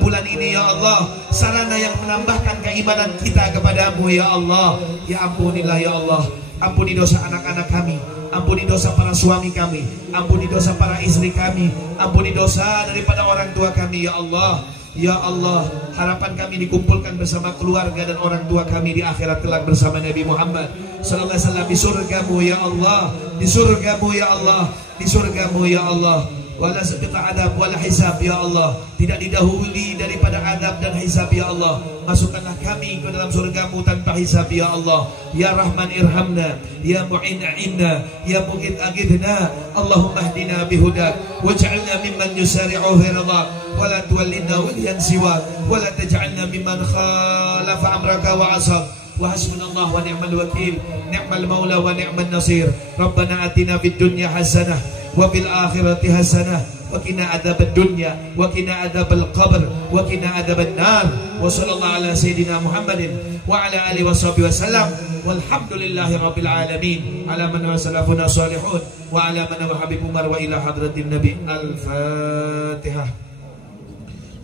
bulan ini ya Allah, sarana yang menambahkan keimanan kita kepadamu ya Allah. Ya ampunilah ya Allah, ampuni dosa anak-anak kami, ampuni dosa para suami kami, ampuni dosa para istri kami, ampuni dosa daripada orang tua kami ya Allah. Ya Allah, harapan kami dikumpulkan bersama keluarga dan orang tua kami di akhirat kelak bersama Nabi Muhammad sallallahu alaihi wasallam di surgamu ya Allah, di surgamu ya Allah, di surgamu ya Allah. Wala sabita adab wala hisab ya Allah, tidak didahului daripada adab dan hisab ya Allah. Masukkanlah kami ke dalam surgamu tanpa hisab ya Allah. Ya Rahman irhamna, ya Mu'in a'inna, ya Mughith aghithna. Allahumma hdina bihudak waj'alna mimman yusari'u fi ridhak wala tuwallina waliyan siwak wala taj'alna mimman khalafa amraka wa asab. Wa hasbunallah wa ni'mal wakil, ni'mal maula wa ni'man nasir. Rabbana atina fid dunya hasanah wa fil akhirati hasanah wa qina adzabad dunya wa qina adzabal qabr wa qina adzaban nar. Wa sallallahu ala sayidina Muhammadin wa ala alihi washabihi wasallam walhamdulillahi rabbil alamin. Ala man wa salafuna salihun wa ala man wa habib umar wa ila hadratin nabi. Al-Fatihah.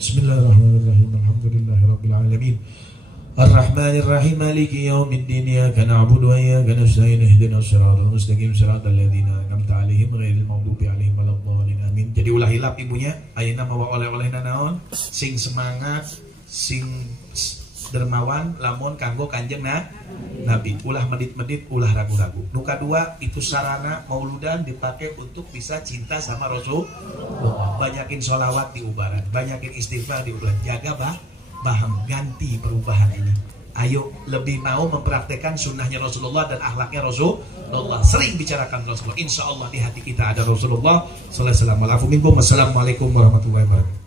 Bismillahirrahmanirrahim. Alhamdulillahi rabbil alamin. Ar-Rahmanir-Rahim Maliki yaumiddin. Iyyaka na'budu wa iyyaka nasta'in. Ihdinas siratal mustaqim siratal ladzina an'amta 'alaihim ghairil maghdubi 'alaihim waladdallin. Amin. Jadi ulah hilap ibunya, ayeuna mawa oleh-oleh naon? Sing semangat, sing dermawan lamun kanggo kanjeng Nabi, ulah medit-medit, ulah ragu-ragu. Nu kadua itu sarana mauludan dipakai untuk bisa cinta sama Rasul. Banyakin sholawat di ubaran, banyakin istighfar di ubaran. Jaga paham, ganti perubahan ini. Ayo lebih mau mempraktekkan sunnahnya Rasulullah dan akhlaknya Rasulullah. Sering bicarakan Rasulullah. Insya Allah di hati kita ada Rasulullah. Assalamualaikum warahmatullahi wabarakatuh.